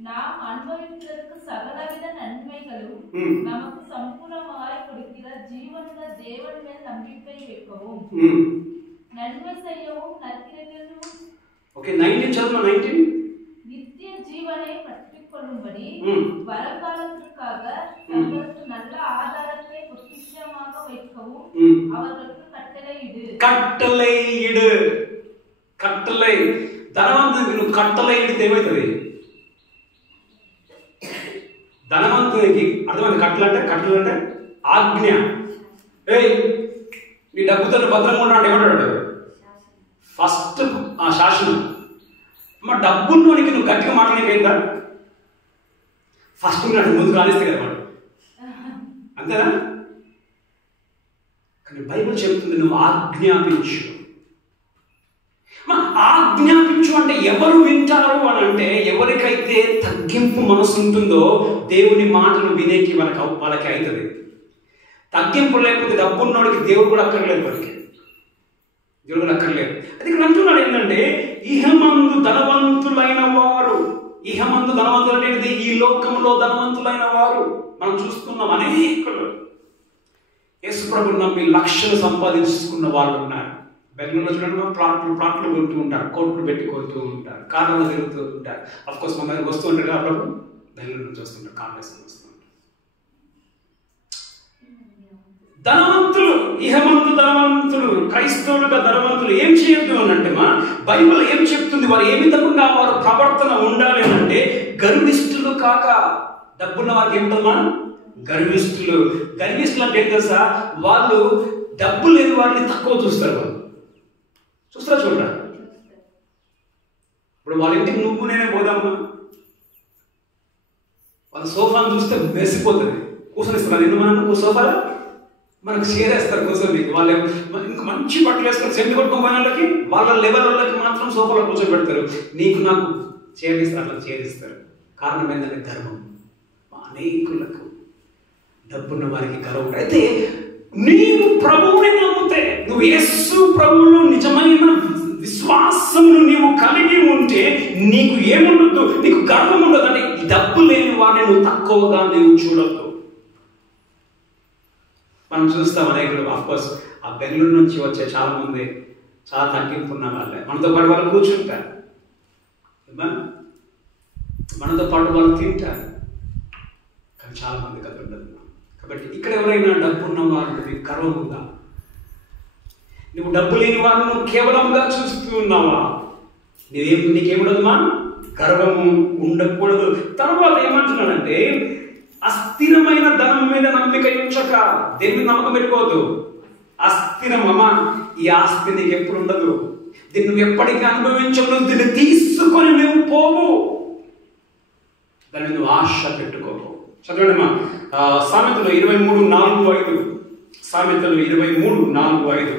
நாம் அனுபவிப்பதற்கு சகலவித நன்மைகளும் நமக்கு சம்பூர்ணமாய் கொடுக்கிற ஜீவனுள்ள தேவன் மேல் நம்பிக்கை வைக்கவும் நன்மை செய்யவும் நற்கிரியைகளும். ஓகே, 19 చదువు. 19 நித்திய ஜீவனை பற்றிக் கொள்ளும்படி வருங்காலத்திற்காக தங்களுக்கு நல்ல ஆதாரத்தை பொக்கிஷமாக வைக்கவும் அவர்களுக்கு கட்டளையிடு. కట్టలై ధనవంతునికి నువ్వు కట్టలై ఇడితే ఏమవుతుంది? ధనవంతునికి అర్థమైంది. కట్టలు అంటే ఆజ్ఞ. నీ డబ్బుతో భద్రంగా ఉన్నాడు ఏమంటాడు? ఫస్ట్ ఆ శాసనం. మా డబ్బుల్లోనికి నువ్వు గట్టిగా మాట్లాడేమైందా? ఫస్ట్ ఉన్నాడు, ముందు కానిస్తే కదా వాడు, అంతేనా? కానీ బైబిల్ చెప్తుంది నువ్వు ఆజ్ఞాపించు. ఆజ్ఞాపించు అంటే ఎవరు వింటారు అని అంటే ఎవరికైతే తగ్గింపు మనసు ఉంటుందో దేవుని మాటలు వినేకి వాళ్ళకి అవుతుంది. తగ్గింపు లేకపోతే డబ్బున్నోడికి దేవుడు కూడా అక్కర్లేదు. వాడికి దేవుడు కూడా అక్కర్లేదు. అది ఇక్కడ అంటున్నాడు ఏంటంటే ఇహమందు ధనవంతులైన వారు. ఇహమందు ధనవంతులు అనేది ఈ లోకంలో ధనవంతులైన వారు. మనం చూస్తున్నాం అనేకులు యేసు ప్రభువుని నమ్మి లక్షలు సంపాదించుకున్న వాళ్ళు ఉన్నారు. బెంగళూరులో చూడండి, ప్లాట్లు కొంటూ ఉంటారు, కోట్లు పెట్టి కొంటూ ఉంటారు, కార్లలో తిరుగుతూ ఉంటారు. అఫ్కోర్స్ మన దగ్గర వస్తూ ఉంటారు కదా, అప్పుడు బెంగళూరు నుంచి వస్తుంటారు, కార్లు వేసుకుని వస్తూ ఉంటారు. ధనవంతులు, ఇహమందు ధనవంతులు, క్రైస్తవులుగా ధనవంతులు ఏం చేయొద్దు అని అంటే బైబిల్ ఏం చెప్తుంది? వారు ఏ విధంగా వారు ప్రవర్తన ఉండాలి అని అంటే గర్విష్ఠులు కాక. డబ్బున్న వారికి ఏమిటమ్మా? గర్విష్ఠులు. గర్విష్ఠులు అంటే ఏం తెలుసా? వాళ్ళు డబ్బు లేని వారిని తక్కువ చూస్తారు. వాళ్ళు చూస్తారా? చూడరా? ఇప్పుడు వాళ్ళ ఇంటికి నువ్వు నేనే పోదామా, వాళ్ళ సోఫాను చూస్తే మెసిపోతుంది. కూర్చొనిస్తారు నిన్ను మనం సోఫాలో మనకు చేరేస్తారు కూర్చొని. వాళ్ళు ఇంకా మంచి బట్టలు వేసుకొని సెంటు కొట్టుకుని పోయిన వాళ్ళకి, వాళ్ళ లెవెల్ వాళ్ళకి మాత్రం సోఫాలో కూర్చోబెడతారు. నీకు నాకు చేరిస్తారు, అట్లా చేరిస్తారు. కారణం ఏంటంటే గర్వం. అనేకులకు డబ్బున్న వారికి గర్వం. అయితే నీవు ప్రభువుని నమ్మితే, నువ్వు యేసు ప్రభువులో నిజమైన విశ్వాసమును నీవు కలిగి ఉంటే నీకు ఏముండదు, నీకు గర్వం ఉండదు. అంటే డబ్బు లేని వారు వారిని నువ్వు తక్కువగా నీవు చూడొద్దు. మనం చూస్తాం అనేకులు, ఆఫ్కోర్స్ ఆ బెంగళూరు నుంచి వచ్చే చాలా మంది చాలా తగ్గింపు ఉన్న వాళ్ళే, మనతో పాటు వాళ్ళు కూర్చుంటారు, మనతో పాటు వాళ్ళు తింటారు, కానీ చాలా మందికి అది ఉండదు. కాబట్టి ఇక్కడ ఎవరైనా డబ్బు ఉన్న వారిని గర్వముగా, నువ్వు డబ్బు లేని వారిని నువ్వు కేవలంగా చూస్తూ ఉన్నావా, నీకేముండదుమా, గర్వము ఉండకూడదు. తర్వాత ఏమంటున్నాడంటే అస్థిరమైన ధనం మీద నమ్మిక ఉంచక. దేని మీద నమ్మకం పెట్టుకోవద్దు. అస్థిరమమ్మా, ఈ ఆస్తి నీకు ఎప్పుడు ఉండదు, దీన్ని నువ్వు ఎప్పటికీ అనుభవించవు, దీన్ని తీసుకొని నువ్వు పోవు, దాన్ని నువ్వు ఆశ పెట్టుకోవు. చదవండి సామెతలు 23:4-5. సామెతలు 23:4-5.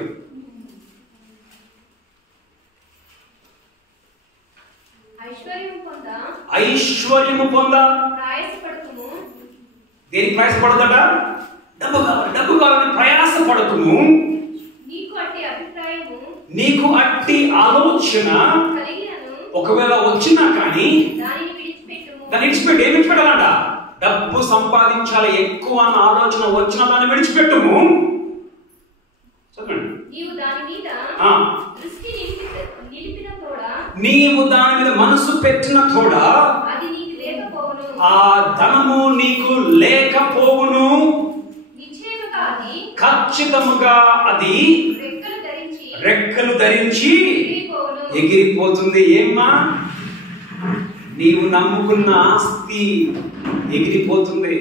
ఐశ్వర్యము పొంద దేనికి ప్రయాసపడదట? డబ్బు కావాలి, డబ్బు కావాలని ప్రయాసపడకుము. నీకు అట్టి ఆలోచన ఒకవేళ వచ్చినా కానీ దాన్ని విడిచిపెట్టు. ఏమి విడిచిపెట్టాలంట? డబ్బు సంపాదించాలి ఎక్కువ అన్న ఆలోచన వచ్చిన దాన్ని విడిచిపెట్టుము. చెప్పండి. నీవు దాని మీద మనసు పెట్టిన తోడ ఆ ధనము నీకు లేకపోవును. ఖచ్చితముగా అది రెక్కలు ధరించి ఎగిరిపోతుంది. ఏమ్మా, నీవు నమ్ముకున్న ఆస్తి ఎగిరిపోతుంది.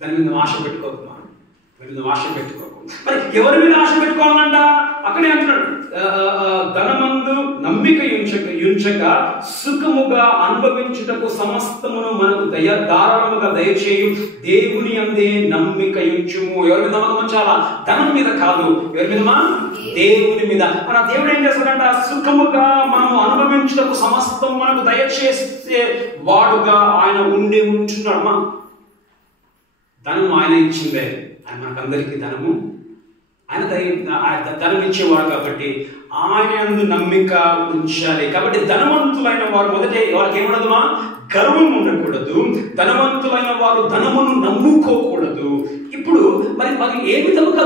దాని మీద ఆశ పెట్టుకోకమ్మా, దాని మీద ఆశ పెట్టుకోకు. మరి ఎవరి మీద ఆశ పెట్టుకోవాలంట? అక్కడే అంటున్నాడు, ధనమందు నమ్మిక ఉంచక సుఖముగా అనుభవించుటకు సమస్తమును మనకు ధారాళముగా దయచేయు దేవుని అందే నమ్మిక ఉంచుము. ఎవరి మీద నమ్మకం ఉంచాలా? ధనం మీద కాదు. ఎవరి మీదమా? దేవుని మీద. మన దేవుడు ఏం చేస్తాడంట? సుఖముగా మనం అనుభవించుటకు సమస్తం మనకు దయచేసే వాడుగా ఆయన ఉండి ఉంటున్నాడమ్మా. ధనం ఆయన ఇచ్చిందే, ఆయన మనకందరికీ ధనము ఆయన ధనం ఇచ్చేవాడు కాబట్టి ఆయన యందు నమ్మిక ఉంచాలి. కాబట్టి ధనవంతులైన వారు మొదట వాళ్ళకి ఏముండదుమా? గర్వం ఉండకూడదు. ధనవంతులైన వారు ధనమును నమ్ముకోకూడదు. ఇప్పుడు మరి ఏ విధముగా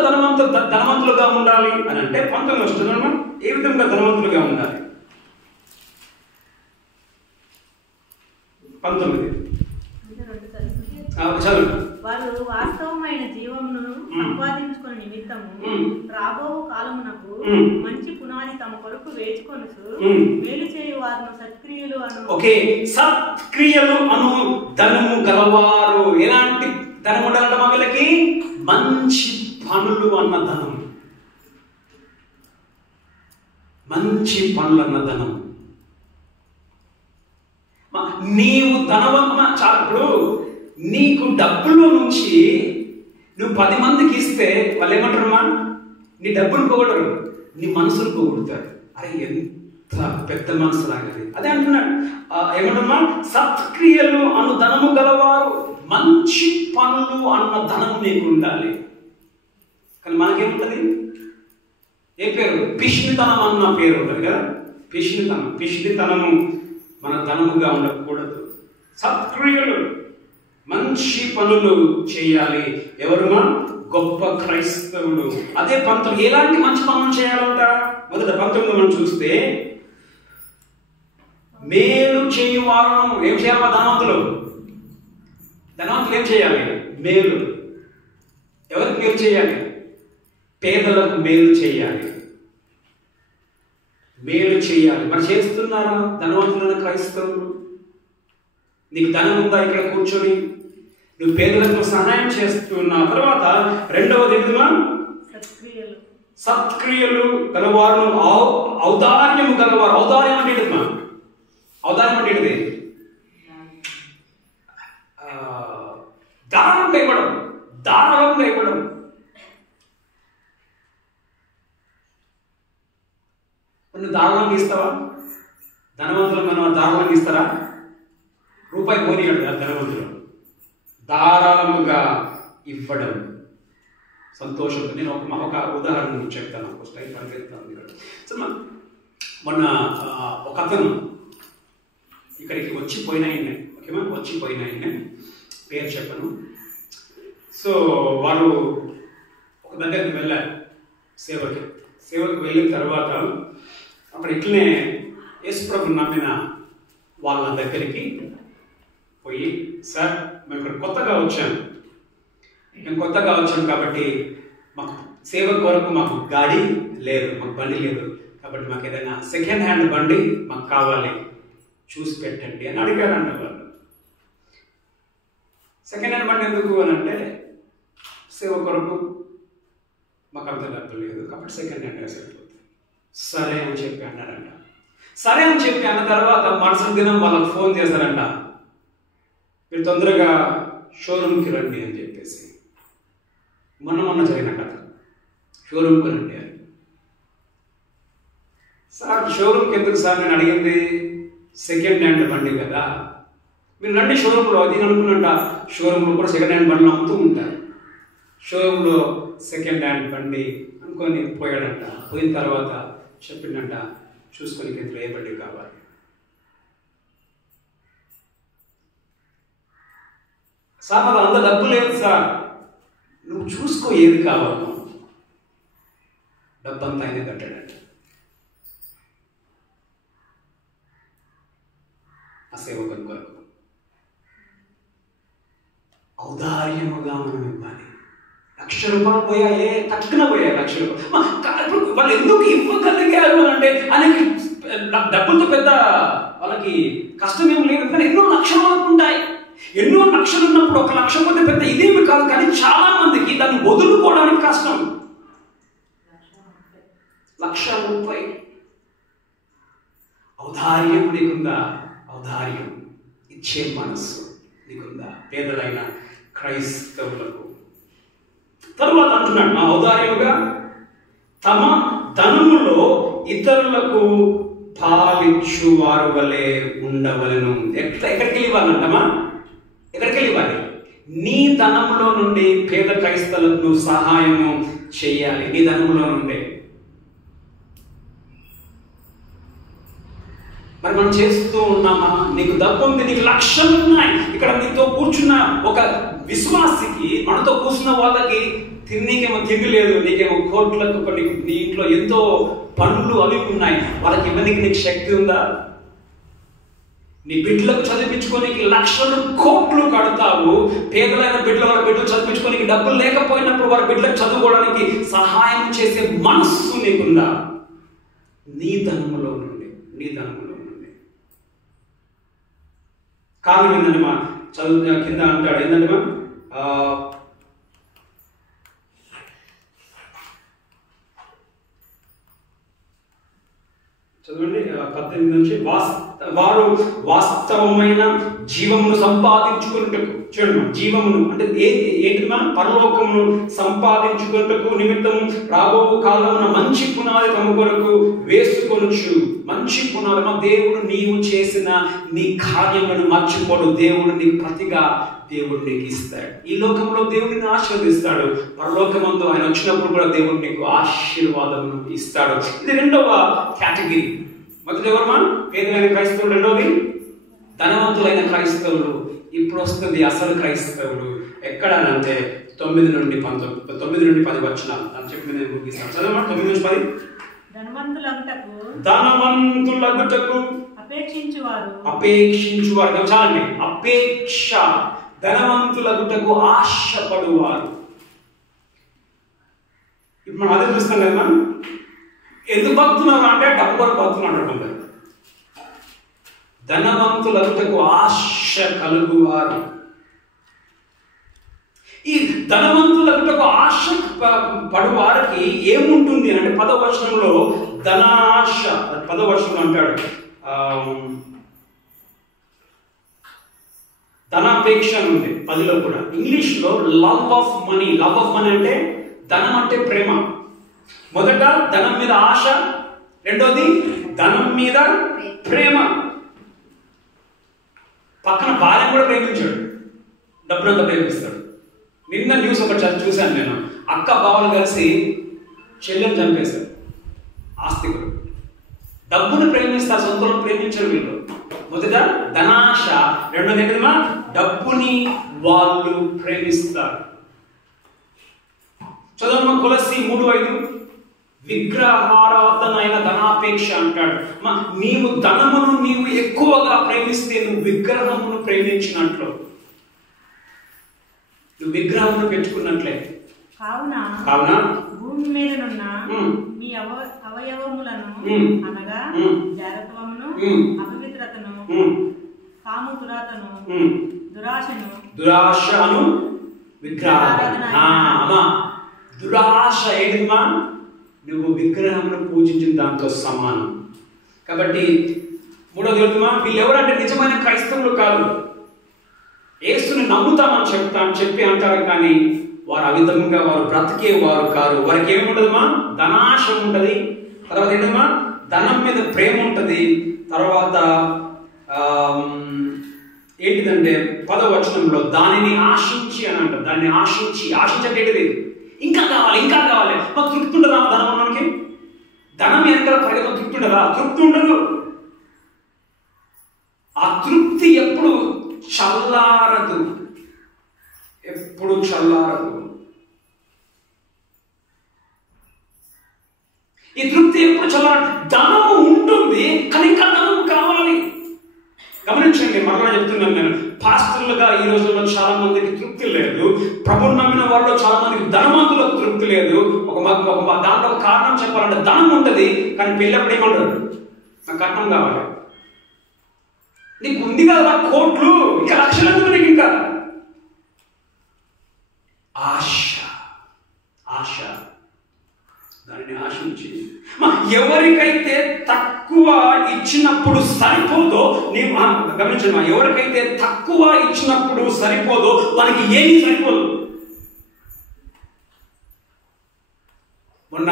ధనవంతులుగా ఉండాలి అని అంటే 19 వస్తున్నామా, ఏ విధంగా ధనవంతులుగా ఉండాలి? 19 చదువు. వారు వాస్తవమైన జీవమును సంపాదించుకుని నిమిత్తము రాబో కాలమునకు మంచి పునాది తమ కొరకు వేచుకొనుచు మేలు చేయు వారు సత్క్రియలు అను. ఓకే, సత్క్రియలు అను ధనము గలవారు. ఎలాంటి ధనం ఉండాలంట వీళ్ళకి? మంచి పనులు అన్న ధనం, మంచి పనులు అన్న ధనం. నీవు ధనవంతమా? చాలా ఇప్పుడు నీకు డబ్బుల్లో నుంచి నువ్వు 10 మందికి ఇస్తే వాళ్ళు ఏమంటారమ్మా? నీ డబ్బులు పోగొడరు, నీ మనసులు పోగొడతారు. అరే ఎంత పెద్ద మనసు లాగది. అదే అంటున్నాడు, ఏమంటారమ్మా? సత్క్రియలు అను ధనము గలవారు, మంచి పనులు అన్న ధనము నీకు ఉండాలి. కానీ మనకేముంటది? ఏ పేరు? పిష్నితనం అన్న పేరు ఉంటుంది కదా. పిష్నితనము మన ధనముగా ఉండకూడదు. సత్క్రియలు, మంచి పనులు చేయాలి. ఎవరుమా? గొప్ప క్రైస్తవులు. అదే 19 ఎలాంటి మంచి పనులు చేయాలంట? మొదట 19 మనం చూస్తే మేలు చేయువారును. ఏం చేయాలి? ధనవంతులు ఏం చేయాలి? మేలు. ఎవరికి మేలు చేయాలి? పేదలకు మేలు చేయాలి. మేలు చేయాలి. మరి చేస్తున్నారా ధనవంతులైన క్రైస్తవులు? నీకు ధనం ఉందా? ఇక్కడ కూర్చొని నువ్వు పేదలకు సహాయం చేస్తున్నా. తర్వాత రెండవది ఏమిటమా? సత్క్రియలు గలవారు, ఔదార్యము గలవారు. ఔదార్యం అంటే ఏంటమ్మా? ఔదార్యం అంటే ఏంటిది? ధారాళంగా ఇవ్వడం, ధారాళంగా ఇవ్వడం. నువ్వు ధారాళంగా ఇస్తావా? ధనవంతులు మనం ధారాళంగా ఇస్తారా? రూపాయి పోనీయాడు ధనవంతులు. ధారాళముగా ఇవ్వడం సంతోషంతో. నేను ఒక ఉదాహరణ చెప్తాను. ఒక స్టైల్ పరిగెత్తాను. మొన్న ఒక అతను ఇక్కడికి వచ్చిపోయినాయనే, ఓకేమా, వచ్చిపోయినాయనే పేరు చెప్పను. సో వాళ్ళు ఒక దగ్గరికి వెళ్ళారు సేవకి వెళ్ళిన తర్వాత అక్కడ ఇట్లనే యేసుప్రభుని నమ్మిన వాళ్ళ దగ్గరికి పోయి, సార్ మేము ఇక్కడ కొత్తగా వచ్చాము కాబట్టి మాకు సేవ కొరకు మాకు గాడి లేదు, మాకు బండి లేదు, కాబట్టి మాకు ఏదైనా సెకండ్ హ్యాండ్ బండి మాకు కావాలి, చూసి పెట్టండి అని అడిగారంట వాళ్ళు. సెకండ్ హ్యాండ్ బండి ఎందుకు అని అంటే, సేవ కొరకు మాకు అంత డబ్బు లేదు కాబట్టి సెకండ్ హ్యాండ్ సరిపోతుంది. సరే అని చెప్పి అన్నారంట. సరే అని చెప్పి అన్న తర్వాత మరుసటి దినం వాళ్ళకి ఫోన్ చేశారంట, మీరు తొందరగా షోరూమ్కి రండి అని చెప్పేసి. మొన్న జరిగిన కథ, షోరూమ్కి రండి అని. సార్ షోరూమ్కి ఎందుకు సార్, నేను అడిగింది సెకండ్ హ్యాండ్ బండి కదా, మీరు రండి షోరూంలో. అది అనుకున్నట్ట, షోరూంలో కూడా సెకండ్ హ్యాండ్ బండ్లు అమ్ముతూ ఉంటారు. షోరూంలో సెకండ్ హ్యాండ్ బండి అనుకొని పోయాడంట. పోయిన తర్వాత చెప్పిండంట, చూసుకొని ఇంట్లో ఏ బండి కావాలి. సార్ నాకు అంత డబ్బు లేదు సార్, నువ్వు చూసుకో ఏది కావాలో. డబ్బంతా ఆయన కట్టాడంట. ఆ సేవకుని కొరకు ఔదార్యముగా మనం ఇవ్వాలి. ₹1,00,000 పోయాయే, తక్కువ పోయాయి ₹1,00,000. ఇప్పుడు వాళ్ళు ఎందుకు ఇవ్వగలిగారు అని అంటే, ఆయనకి డబ్బులతో పెద్ద వాళ్ళకి కష్టం ఏం లేదు, కానీ ఎన్నో లక్షలు ఉంటాయి. ఎన్నో లక్షలు ఉన్నప్పుడు ₹1,00,000 పోతే పెద్ద ఇదేమి కాదు, కానీ చాలా మందికి దాన్ని వదులుకోవడానికి కష్టం. ₹1,30,000 ఔదార్యం నీకుందా? ఔదార్యం ఇచ్చే మనస్సు నీకుందా? పేదలైన క్రైస్తవులకు. తరువాత అంటున్నాడు, మా ఔదార్యముగా తమ ధనములో ఇతరులకు పాలిచ్చు వారు వలె ఉండవలను. ఎక్కడికి ఇవ్వాలంటమా? ఎక్కడికి ఇవ్వాలి? నీ ధనములో నుండి పేద క్రైస్తవులకు సహాయము చేయాలి. నీ ధనములో నుండి. మరి మనం చేస్తూ ఉన్నామా? నీకు డబ్బు ఉంది, నీకు లక్షలు ఉన్నాయి. ఇక్కడ నీతో కూర్చున్న ఒక విశ్వాసికి, మనతో కూర్చున్న వాళ్ళకి తిండికేమో తిండి లేదు, నీకేమో కోట్లకు నీ ఇంట్లో ఎంతో పనులు అవి ఉన్నాయి, వాళ్ళకి ఇవ్వడానికి నీకు శక్తి ఉందా? నీ బిడ్డలకు చదివించుకోనికి లక్షలు కోట్లు కడతావు. పేదలైన వాళ్ళ బిడ్డలు చదివించుకోనికి డబ్బులు లేకపోయినప్పుడు వారి బిడ్డలకు చదువుకోవడానికి సహాయం చేసే మనస్సు నీకుందా? నీ ధనములో నుండి. కారణం ఏంటంటే మా చదువు కింద అంటాడు, ఏంటంటే మా చదవండి 18 నుంచి, వారు వాస్తవమైన జీవమును సంపాదించుకున్నట్టుకు. చూడండి, జీవమును అంటే ఏంటి? మనం పరలోకమును సంపాదించుకున్నట్టుకు నిమిత్తము రాబో కాలమున మంచి పునాది తమ కొరకు వేసుకొనొచ్చు. మంచి పునాది. దేవుడు నీవు చేసిన నీ కార్యములను మర్చిపోడు. దేవుడు నీకు ప్రతిగా దేవుడు నీకు ఇస్తాడు. ఈ లోకంలో దేవుడిని ఆశీర్వదిస్తాడు. పరలోకమందు ఆయన వచ్చినప్పుడు కూడా దేవుడు నీకు ఆశీర్వాదమును ఇస్తాడు. ఇది రెండవ కేటగిరీ. మొదటి ఎవరు? పేదలైన క్రైస్తవులు. రెండవది ధనవంతులైన క్రైస్తవులు. ఇప్పుడు వస్తుంది అసలు క్రైస్తవుడు. ఎక్కడ అంటే 9 నుండి 10 వచనాలు అని చెప్పి నేను ముగిస్తాను. చదవండి 9 నుంచి 10. ధనవంతులగుటకు అపేక్షించువారు. చాలండి. అపేక్ష. ధనవంతులగుటకు ఆశపడువారు. ఇప్పుడు మనం అదే చూస్తాం కదా. ఎందుకు బతున్నారు అంటే డబ్బు కొరకు బతున్నారు. ధనవంతులగుటకు ఆశ కలుగువారు. ఈ ధనవంతులగుటకు ఆశ పడు వారికి ఏముంటుంది అంటే 10వ వచనంలో ధనాశ. 10వ వచనంలో అంటాడు ధనాపేక్ష ఉంది. 10లో కూడా. ఇంగ్లీష్లో love of money. Love of money అంటే ధనం అంటే ప్రేమ. మొదట ధనం మీద ఆశ, రెండోది ధనం మీద ప్రేమ. పక్కన భార్య కూడా ప్రేమించాడు, డబ్బులంతా ప్రేమిస్తాడు. నిన్న న్యూస్ ఒకటి చూశాను నేను. అక్క బావలు కలిసి చెల్లెని చంపేశారు. ఆస్తికుడు. డబ్బును ప్రేమిస్తారు, సొంతలో ప్రేమించరు వీళ్ళు. మొదట ధనాశ, రెండోది ఏంటమ్మా డబ్బుని వాళ్ళు ప్రేమిస్తారు. చదవమ్మ కొలస్సీ 3:5. విగ్రహారాధన అయిన ధనాపేక్ష అంటాడు. నీవు ధనమును నీవు ఎక్కువగా ప్రేమిస్తే నువ్వు విగ్రహమును ప్రేమించినట్లు, నువ్వు విగ్రహమును పెట్టుకున్నట్లే. కావున భూమి మీదనున్న మీ అవయవములను అనగా జారత్వమును, అపవిత్రతను, కామతురాతను, దురాశను విగ్రహారాధన. దురాశ ఏంటమ్మా? నువ్వు విగ్రహమును పూజించిన దాంతో సమానం. కాబట్టి మూడోది ఏంటమ్మా? వీళ్ళు ఎవరంటే నిజమైన క్రైస్తవులు కాదు. యేసుని నమ్ముతామని చెప్పి అంటారు, కానీ వారు ఆ విధంగా వారు బ్రతికేవారు కారు. వారికి ఏముంటదమ్మా? ధనాశ ఉంటది. తర్వాత ఏంటమ్మా? ధనం మీద ప్రేమ ఉంటది. తర్వాత ఏంటిదంటే 10వ వచనంలో దానిని ఆశించి అని అంటారు. దాన్ని ఆశించేది ఇంకా కావాలి, ఇంకా కావాలి. మాకు తృప్తి ఉండదా ధనం మనకి? ధనం వెనకాల ప్రజలు తృప్తి ఉండదా? తృప్తి ఉండదు. ఆ తృప్తి ఎప్పుడు చల్లారదు, ఎప్పుడు చల్లారదు. ఈ తృప్తి ఎప్పుడు చల్లారదు. ధనము ఉంటుంది, కానీ ఇంకా ధనం కావాలి. గమనించండి, మరలా చెప్తున్నాను నేను, పాస్టర్లుగా ఈ రోజుల్లో చాలా మందికి తృప్తి లేదు. ప్రభుని నమ్మిన వాళ్ళలో చాలా మందికి ధనవంతులకు తృప్తి లేదు. దాంట్లో ఒక కారణం చెప్పాలంటే ధనం ఉంటుంది, కానీ పెళ్ళప్పుడు ఏమంటారు? నాకు కట్నం కావాలి. నీకు ఉంది కదా కోట్లు, ఇంకా లక్షలు ఎందుకు నీకు? ఇంకా ఆశ దానిని ఆశించి ఎవరికైతే తక్కువ ఇచ్చినప్పుడు సరిపోదో, నేను గమనించమ్మా, ఎవరికైతే తక్కువ ఇచ్చినప్పుడు సరిపోదో వానికి ఏమీ సరిపోదు. మొన్న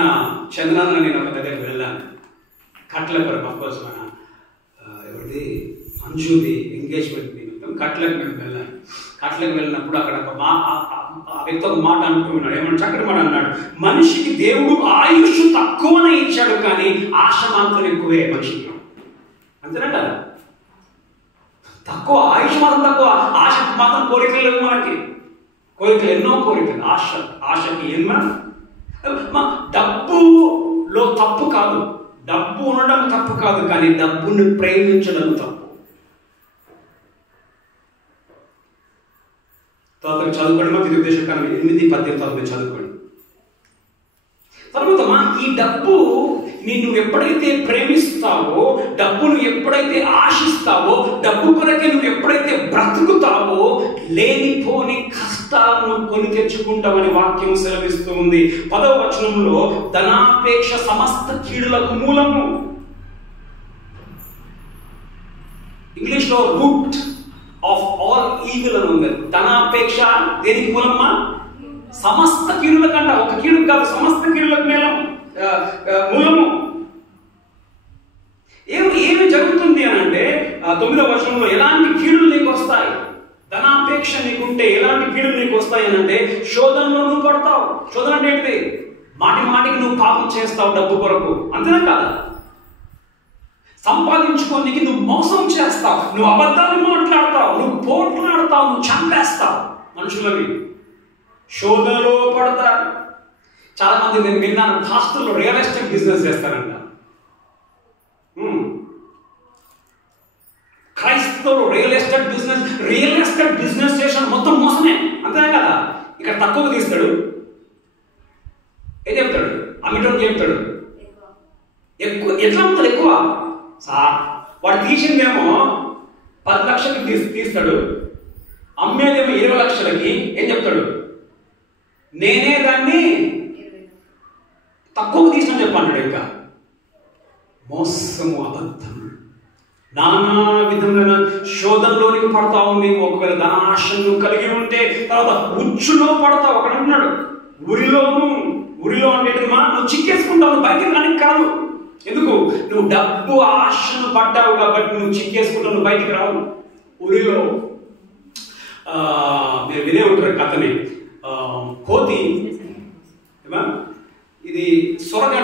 చంద్రాలలో నేను ఒక దగ్గరికి వెళ్ళాను. కట్లపురం, అఫ్కోర్స్ మన ఎవరిది అంజుది ఎంగేజ్మెంట్ నిమిత్తం కట్లకు మేము వెళ్ళాను. కట్లకు వెళ్ళినప్పుడు అక్కడ ఆ వ్యక్తి ఒక మాట అంటున్నాడు. ఏమన్నా చక్కటి మాట అన్నాడు, మనిషికి దేవుడు ఆయుష్ తక్కువనే ఇచ్చాడు, కానీ ఆశ మాత్రం ఎక్కువే మనిషికి. అంతేనంట, తక్కువ ఆయుష్ మాత్రం తక్కువ, ఆశ మాత్రం కోరికలు లేవు మనకి. కోరికలు ఎన్నో కోరికలు, ఆశకి ఏమన్నా. డబ్బులో తప్పు కాదు, డబ్బు ఉండడం తప్పు కాదు, కానీ డబ్బుని ప్రేమించడం తప్పు. తర్వాత చదువుకోండి, తెలుగుదేశం కానీ 8:18 చదువుకోండి. తర్వాత ఈ డబ్బు నువ్వు ఎప్పుడైతే ప్రేమిస్తావో, డబ్బును ఎప్పుడైతే ఆశిస్తావో, డబ్బు కొరకే నువ్వు ఎప్పుడైతే బ్రతుకుతావో, లేనిపోని కష్టాలను కొని తెచ్చుకుంటామని వాక్యం సెలవిస్తూ ఉంది. 10వ వచనంలో ధనాపేక్ష సమస్త కీడులకు మూలము. ఇంగ్లీష్లో రూట్ ఆఫ్ ఆల్ ఈవిల్ అని ఉంది. ధనాపేక్ష దేనికి మూలమ్మా? సమస్త కీడుల కంట, ఒక కీడు కాదు, సమస్త కీడులకు మూలము. ఏమి జరుగుతుంది అని అంటే 9వ వచనంలో ఎలాంటి కీడులు నీకు వస్తాయి? ధనాపేక్ష నీకుంటే ఎలాంటి కీడులు నీకు వస్తాయి అని అంటే, శోధనలో నువ్వు పడతావు. శోధన అంటే ఏంటిది? మాటికి నువ్వు పాపం చేస్తావు డబ్బు కొరకు, అంతేనా కాదా? సంపాదించుకోనికి నువ్వు మోసం చేస్తావు, నువ్వు అబద్ధాలు మాట్లాడతావు, నువ్వు పోట్లాడతావు, నువ్వు చంపేస్తావు మనుషులని. శోధనలో పడతారు. చాలా మంది నేను విన్నాను, పాస్టర్లు రియల్ ఎస్టేట్ బిజినెస్ చేస్తారంట. క్రైస్తవులు రియల్ ఎస్టేట్ బిజినెస్ చేసిన మొత్తం మోసమే, అంతే కదా? ఇక్కడ తక్కువ తీస్తాడు, ఏం చెప్తాడు? అమ్మేటోడు చెప్తాడు ఎక్కువ. ఎట్లా అమ్ముతాడు ఎక్కువ? వాడు తీసిందేమో 10 లక్షలకి తీస్తాడు, అమ్మేదేమో 20 లక్షలకి. ఏం చెప్తాడు? నేనే దాన్ని తక్కువ తీసిన చెప్పంటాడు. ఇంకా మోసము, అబద్ధం, నానా విధంగా శోధనలోనికి పడతావు. నీవు ఒకవేళ ధనాశను కలిగి ఉంటే తర్వాత ఉచ్చులో పడతావు. అక్కడ ఉన్నాడు ఉరిలో అంటే నువ్వు చిక్కేసుకుంటావు, బయటికి రానికి కాదు. ఎందుకు? నువ్వు డబ్బు ఆశను పడ్డావు కాబట్టి నువ్వు చిక్కేసుకుంటావు, నువ్వు బయటికి రావు. ఉరిలో మీరు వినే ఉంటారు కథని. కోతి ఇది సొరకాయ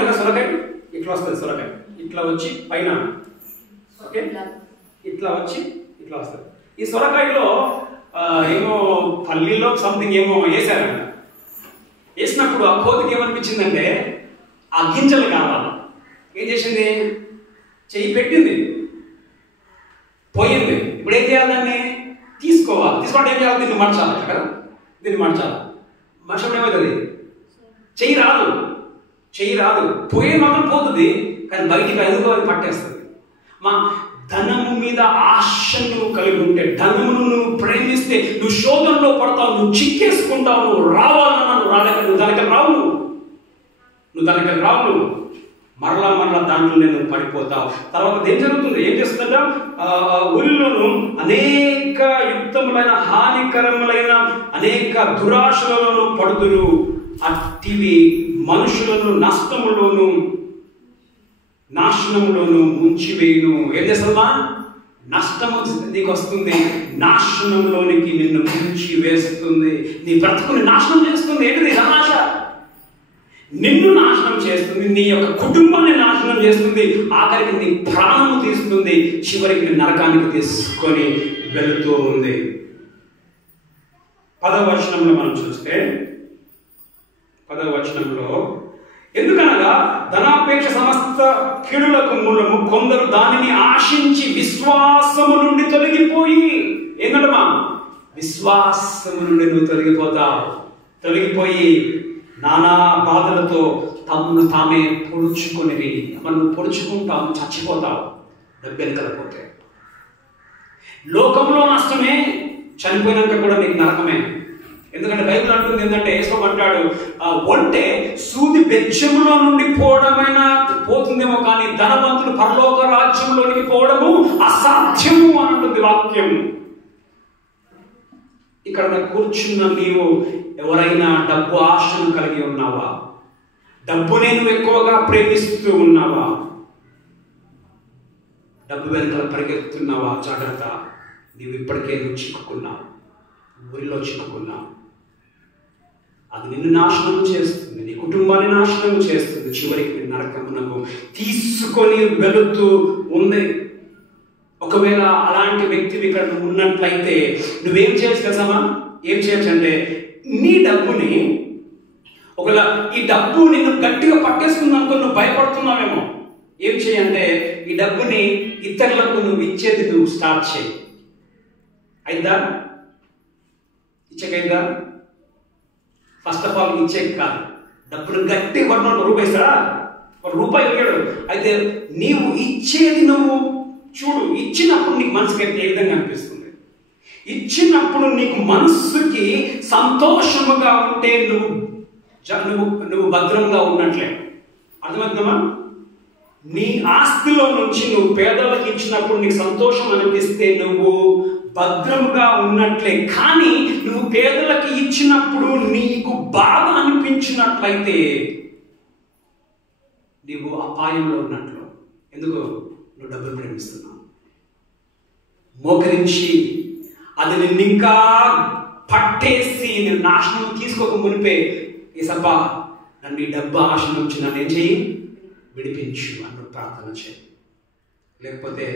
ఇట్లా వస్తుంది. సొరకాయ ఇట్లా వచ్చి పైన, ఓకే, ఇట్లా వచ్చి ఇట్లా వస్తుంది. ఈ సొరకాయలో ఏమో పల్లీలో సంథింగ్ ఏమో వేసారంట. వేసినప్పుడు ఆ కోతికి ఏమనిపించిందంటే ఆ గింజలు కావాలి. ఏం చేసింది? చెయ్యి పెట్టింది, పోయింది. ఇప్పుడు ఏం చేయాలి? దాన్ని తీసుకోవాలి. తీసుకోవడం ఏం చేయాలి? దీన్ని మార్చాలి కదా, దీన్ని మార్చాలి. మర్చినప్పుడు ఏమవుతుంది? చెయ్యి రాదు. పోయే మాత్రం పోతుంది, కానీ బయటికి ఎందుకో అది పట్టేస్తుంది. మా ధనము మీద ఆశను కలిగి ఉంటే, ధనమును నువ్వు ప్రేమిస్తే నువ్వు శోధనలో పడతావు, నువ్వు చిక్కేసుకుంటావు. నువ్వు రావాలన్నా నువ్వు నువ్వు దానికి రావు. మరలా దాంట్లో నేను పడిపోతావు. తర్వాత ఏం జరుగుతుంది? ఏం చేస్తుందంట? ఊరిలోను అనేక యుక్తములైన హానికరములైన అనేక దురాశలను పడుతురు. అట్టివి మనుషులను నష్టములోను నాశనములోను ముంచివేయును. ఏం చేస్తుందా? నష్టము నీకు వస్తుంది, నాశనంలోనికి నిన్ను ముంచి వేస్తుంది. నీ బ్రతుకుని నాశనం చేస్తుంది. ఏంటిది? ఆశ నిన్ను నాశనం చేస్తుంది, నీ యొక్క కుటుంబాన్ని నాశనం చేస్తుంది, ఆఖరికి నీ ప్రాణము తీస్తుంది, చివరికి నరకానికి తీసుకొని వెళుతూ ఉంది. 10వ వచనంలో మనం చూస్తే, 10వ వచనంలో, ఎందుకనగా ధనాపేక్ష సమస్త కీడులకు మూలము, కొందరు దానిని ఆశించి విశ్వాసము నుండి తొలగిపోయి. ఏంటమ్మా? విశ్వాసము నుండి నువ్వు తొలగిపోయి నానా బాధలతో తమను తామే పొడుచుకొని, మనం పొడుచుకుంటాం, చచ్చిపోతావు డబ్బు వెనకలపోతే. లోకంలో నష్టమే, చనిపోయినాక కూడా నీకు నరకమే. ఎందుకంటే బైబిల్ అంటుంది ఏంటంటే, యేసు అంటాడు, ఒంటే సూది బెచ్చములో నుండి పోవడమైనా పోతుందేమో, కానీ ధనవంతులు పరలోక రాజ్యంలోనికి పోవడము అసాధ్యము అని ఉంటుంది వాక్యం. ఇక్కడ కూర్చున్న నీవు ఎవరైనా డబ్బు ఆశను కలిగి ఉన్నావా? డబ్బునే నువ్వు ఎక్కువగా ప్రేమిస్తూ ఉన్నావా? డబ్బు వెనుకల పరిగెత్తున్నావా? జాగ్రత్త, నీవు ఇప్పటికే నువ్వు చిక్కుకున్నావు, ఊరిలో చిక్కుకున్నావు. అది నిన్ను నాశనం చేస్తుంది, నీ కుటుంబాన్ని నాశనం చేస్తుంది, చివరికి నీ నరకమునకు తీసుకొని వెళుతూ ఉంది. ఒకవేళ అలాంటి వ్యక్తివి ఇక్కడ నువ్వు ఉన్నట్లయితే నువ్వేం చేయొచ్చు తెలుసామా? ఏం చేయొచ్చు అంటే, నీ డబ్బుని, ఒకవేళ ఈ డబ్బు నిన్ను గట్టిగా పట్టేస్తుంది అనుకో, నువ్వు భయపడుతున్నావేమో, ఏం చేయంటే ఈ డబ్బుని ఇతరులకు నువ్వు ఇచ్చేది నువ్వు స్టార్ట్ చేయి. అయిద్దా? ఇచ్చేకైందా? ఫస్ట్ ఆఫ్ ఆల్ ఇచ్చేకి కాదు, డబ్బును గట్టి కొట్టిన రూపాయిస్తాడా? రూపాయి ఇవ్వడు. అయితే నీవు ఇచ్చేది నువ్వు చూడు. ఇచ్చినప్పుడు నీకు మనసుకి ఏ విధంగా అనిపిస్తుంది? ఇచ్చినప్పుడు నీకు మనస్సుకి సంతోషముగా ఉంటే నువ్వు భద్రంగా ఉన్నట్లే. అర్థమవుతుందమ్మా? నీ ఆస్తిలో నుంచి నువ్వు పేదలకు ఇచ్చినప్పుడు నీకు సంతోషం అనిపిస్తే నువ్వు భద్రముగా ఉన్నట్లే. కానీ నువ్వు పేదలకు ఇచ్చినప్పుడు నీకు బాధ అనిపించినట్లయితే నీవు అపాయంలో ఉన్నట్లు. ఎందుకు? నువ్వు డబ్బులు ప్రేమిస్తున్నావు. మోకరించి అది నిన్ను ఇంకా పట్టేసి నేను నాశనం తీసుకోక మునిపే, ఏసబ్బా నన్ను ఈ డబ్బు ఆశ నుంచి నన్ను ఏం చేయి, విడిపించు అన్న ప్రార్థన చేయి. లేకపోతే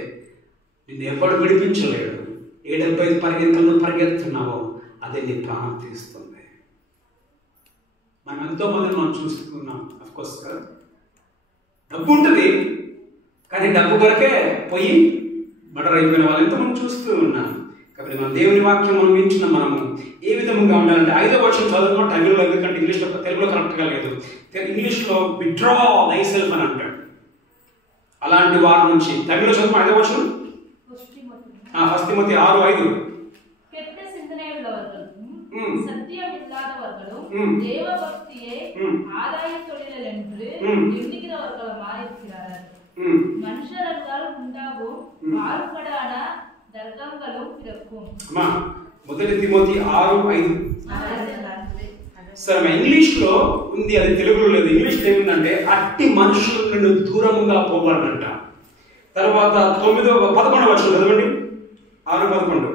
నిన్ను ఎవడు విడిపించలేడు. ఏ డబ్బు పరిగెత్తున్నావో అదే నీ ప్రాణం తీస్తుంది. మనం ఎంతో మందిని మనం చూస్తున్నాం. అఫ్కోర్స్ కదా, డబ్బు ఉంటుంది, కానీ డబ్బు కొరకే పోయి మర్డర్ అయిపోయిన వాళ్ళు ఎంతో మనం చూస్తూ ఉన్నాం. కాబట్టి మన దేవుని వాక్యం మనం వింటున్నాం. మనము ఏ విధంగా ఉండాలంటే, 5వ వచనం చదువుకున్న తెలుగులో, ఎందుకంటే ఇంగ్లీష్లో తెలుగులో కరెక్ట్గా లేదు. ఇంగ్లీష్లో విత్డ్రా థై సెల్ఫ్ అని అంటాడు. అలాంటి వారి నుంచి తెలుగులో చదువు 5వ వచనం. 1 తిమోతి 6:5. ಕೆಟ್ಟ சிந்தனையுள்ளவர்களும் சத்தியமில்லாதவர்களும் தேவபக்தியை ஆதாய தொழிலென்று எண்ணுகிறவர்களுமாய் இருக்கிறார்கள். மனுஷரால் உண்டாகும் மாறுபடான தர்க்கங்களும் பிறக்கும். 1 తిమోతి 6:5. సరే, ఇంగ్లీష్ లో ఉంది, అది తెలుగులో లేదు. ఇంగ్లీష్ లో ఏముందంటే, అట్టి మనుషుల నుండి దూరంగా పోవాలంట. తర్వాత 11వ వచనం చదవండి. 6:11.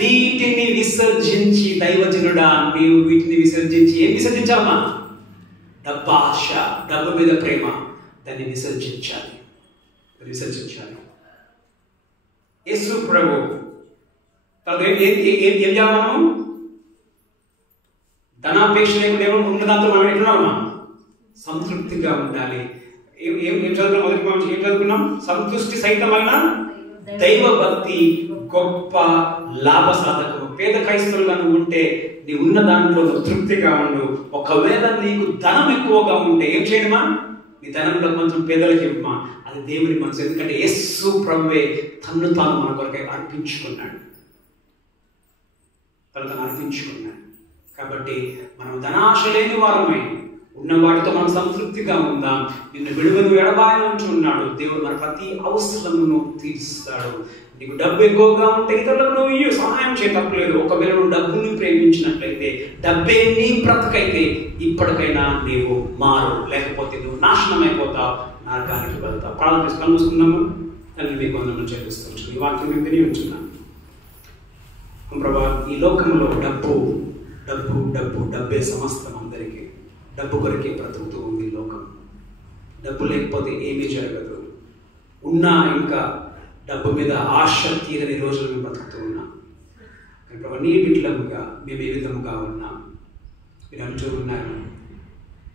వీటిని విసర్జించి, దైవజనుడా నీవు వీటిని విసర్జించి, ఏం విసర్జించాలమ్మా? డబ్బు ఆశ, డబ్బు మీద ప్రేమ, దాన్ని విసర్జించాలి. యేసు ప్రభు తర్వాత ఏం చేయాలి? మనం ధనాపేక్ష లేకుండా ఉన్నదాంతో మనం ఎట్లున్నామా? సంతృప్తిగా ఉండాలి. ఏం చదువుకున్నాం? మొదటి మనం ఏం చదువుకున్నాం? సంతృష్టి సహితమైన దైవ భక్తి గొప్ప లాభ సాధకము. పేద క్రైస్తవులుగా నువ్వు ఉంటే నీ ఉన్న దాంట్లో తృప్తిగా ఉండు. ఒకవేళ నీకు ధనం ఎక్కువగా ఉంటే ఏం చేయడమా? నీ ధనంలో కొంచెం పేదలకు ఇవ్వమా. అది దేవుని మనసు. ఎందుకంటే యేసు ప్రభువే తన్ను తాను మన కొరకై అర్పించుకున్నాడు. తను అర్పించుకున్నాడు. కాబట్టి మనం ధనాశ లేని వారమై ఉన్న వాటితో మనం సంతృప్తిగా ఉందాం. నిన్ను విడువను ఎడబాయనుంచి ఉన్నాడు దేవుడు. మన ప్రతి అవసరమును తీరుస్తాడు. నీకు డబ్బు ఎక్కువగా ఉంటే ఇతరులకు నువ్వు సహాయం చేయతప్పలేదు. ఒకవేళ నువ్వు డబ్బుని ప్రేమించినట్లయితే, డబ్బే నీ బ్రతుకైతే ఇప్పటికైనా నీవు మారు, లేకపోతే నువ్వు నాశనం అయిపోతావు, నరకానికి వెళ్తావు. ప్రార్థన చేసుకొని చూసుకున్నాము. తల్లి మీకు వందనములు చెల్లిస్తున్నాను. ఈ వాక్యం మేము విని ఉంచున్నాను. ప్రభా, ఈ లోకంలో డబ్బు డబ్బు డబ్బు డబ్బే సమస్తం. అందరికీ డబ్బు కొరకే బ్రతుకుతూ ఉంది లోకం. డబ్బు లేకపోతే ఏమీ జరగదు. ఉన్నా ఇంకా డబ్బు మీద ఆశ తీరని రోజులు మేము బ్రతుకుతూ ఉన్నాం. ప్రభు, నీ బిడ్డలముగా మేము ఏ విధముగా ఉన్నాం? మీరు అంటూ ఉన్నారు,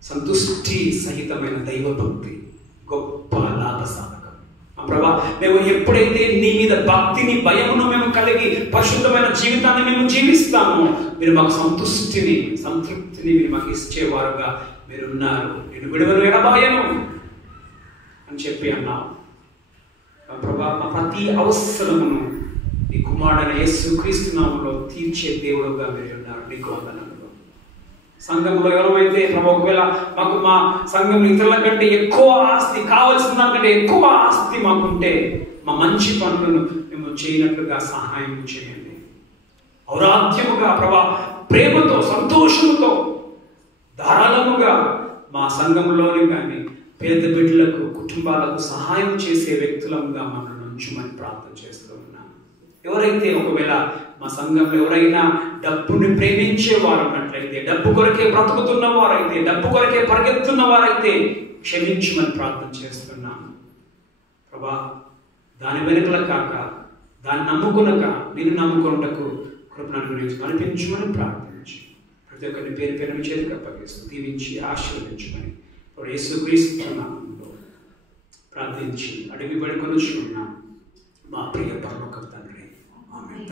సంతుష్టి సహితమైన దైవభక్తి గొప్ప లాభ సాధకం. ప్రభా, మేము ఎప్పుడైతే నీ మీద భక్తిని భయమును మేము కలిగి పరిశుద్ధమైన జీవితాన్ని మేము జీవిస్తామో, మీరు మాకు సంతృప్తిని మీరు మాకు ఇచ్చేవారుగా మీరు ఉన్నారు. నేను విడువను ఎడబాయను అని చెప్పి అన్నావు ప్రభా. మా ప్రతి అవసరమును నీ కుమారుడైన యేసుక్రీస్తు నామములో తీర్చే దేవుడుగా మీరు ఉన్నారు. నీకు వందనములు. సంఘంలో ఎవరైతే ప్రభు ఒకవేళ మాకు మా సంఘం ఇతరుల కంటే ఎక్కువ ఆస్తి కావాల్సిన దానికంటే ఎక్కువ ఆస్తి మాకుంటే మా మంచి పనులను మేము చేయనట్లుగా సహాయం చేయండి. ఔరాధ్యముగా ప్రభా, ప్రేమతో సంతోషముతో ధారాళముగా మా సంఘంలోని కానీ పేద బిడ్డలకు కుటుంబాలకు సహాయం చేసే వ్యక్తులంగా మనల్ని ఉంచుమని ప్రార్థన చేస్తూ ఉన్నాను. ఎవరైతే ఒకవేళ మా సంఘంలో ఎవరైనా డబ్బుని ప్రేమించే వారు ఉన్నట్లయితే, డబ్బు కొరకే బ్రతుకుతున్న వారైతే, డబ్బు కొరకే పరిగెత్తున్న వారైతే క్షమించమని ప్రార్థన చేస్తున్నాను ప్రభా. దాని వెనుకల కాక దాన్ని నమ్ముకునక నేను నమ్ముకున్నకు కృపను గురించి అనిపించమని ప్రార్థించి ప్రతి ఒక్కరిని పేరు పేరు చేతికి అప్పగిస్తూ దీవించి ఆశీర్వదించమని యేసుక్రీస్తు నామములో ప్రార్థించి అడిగి వేడుకొనుచున్నాను మా ప్రియ పరలోక తండ్రి. ఆమేన్.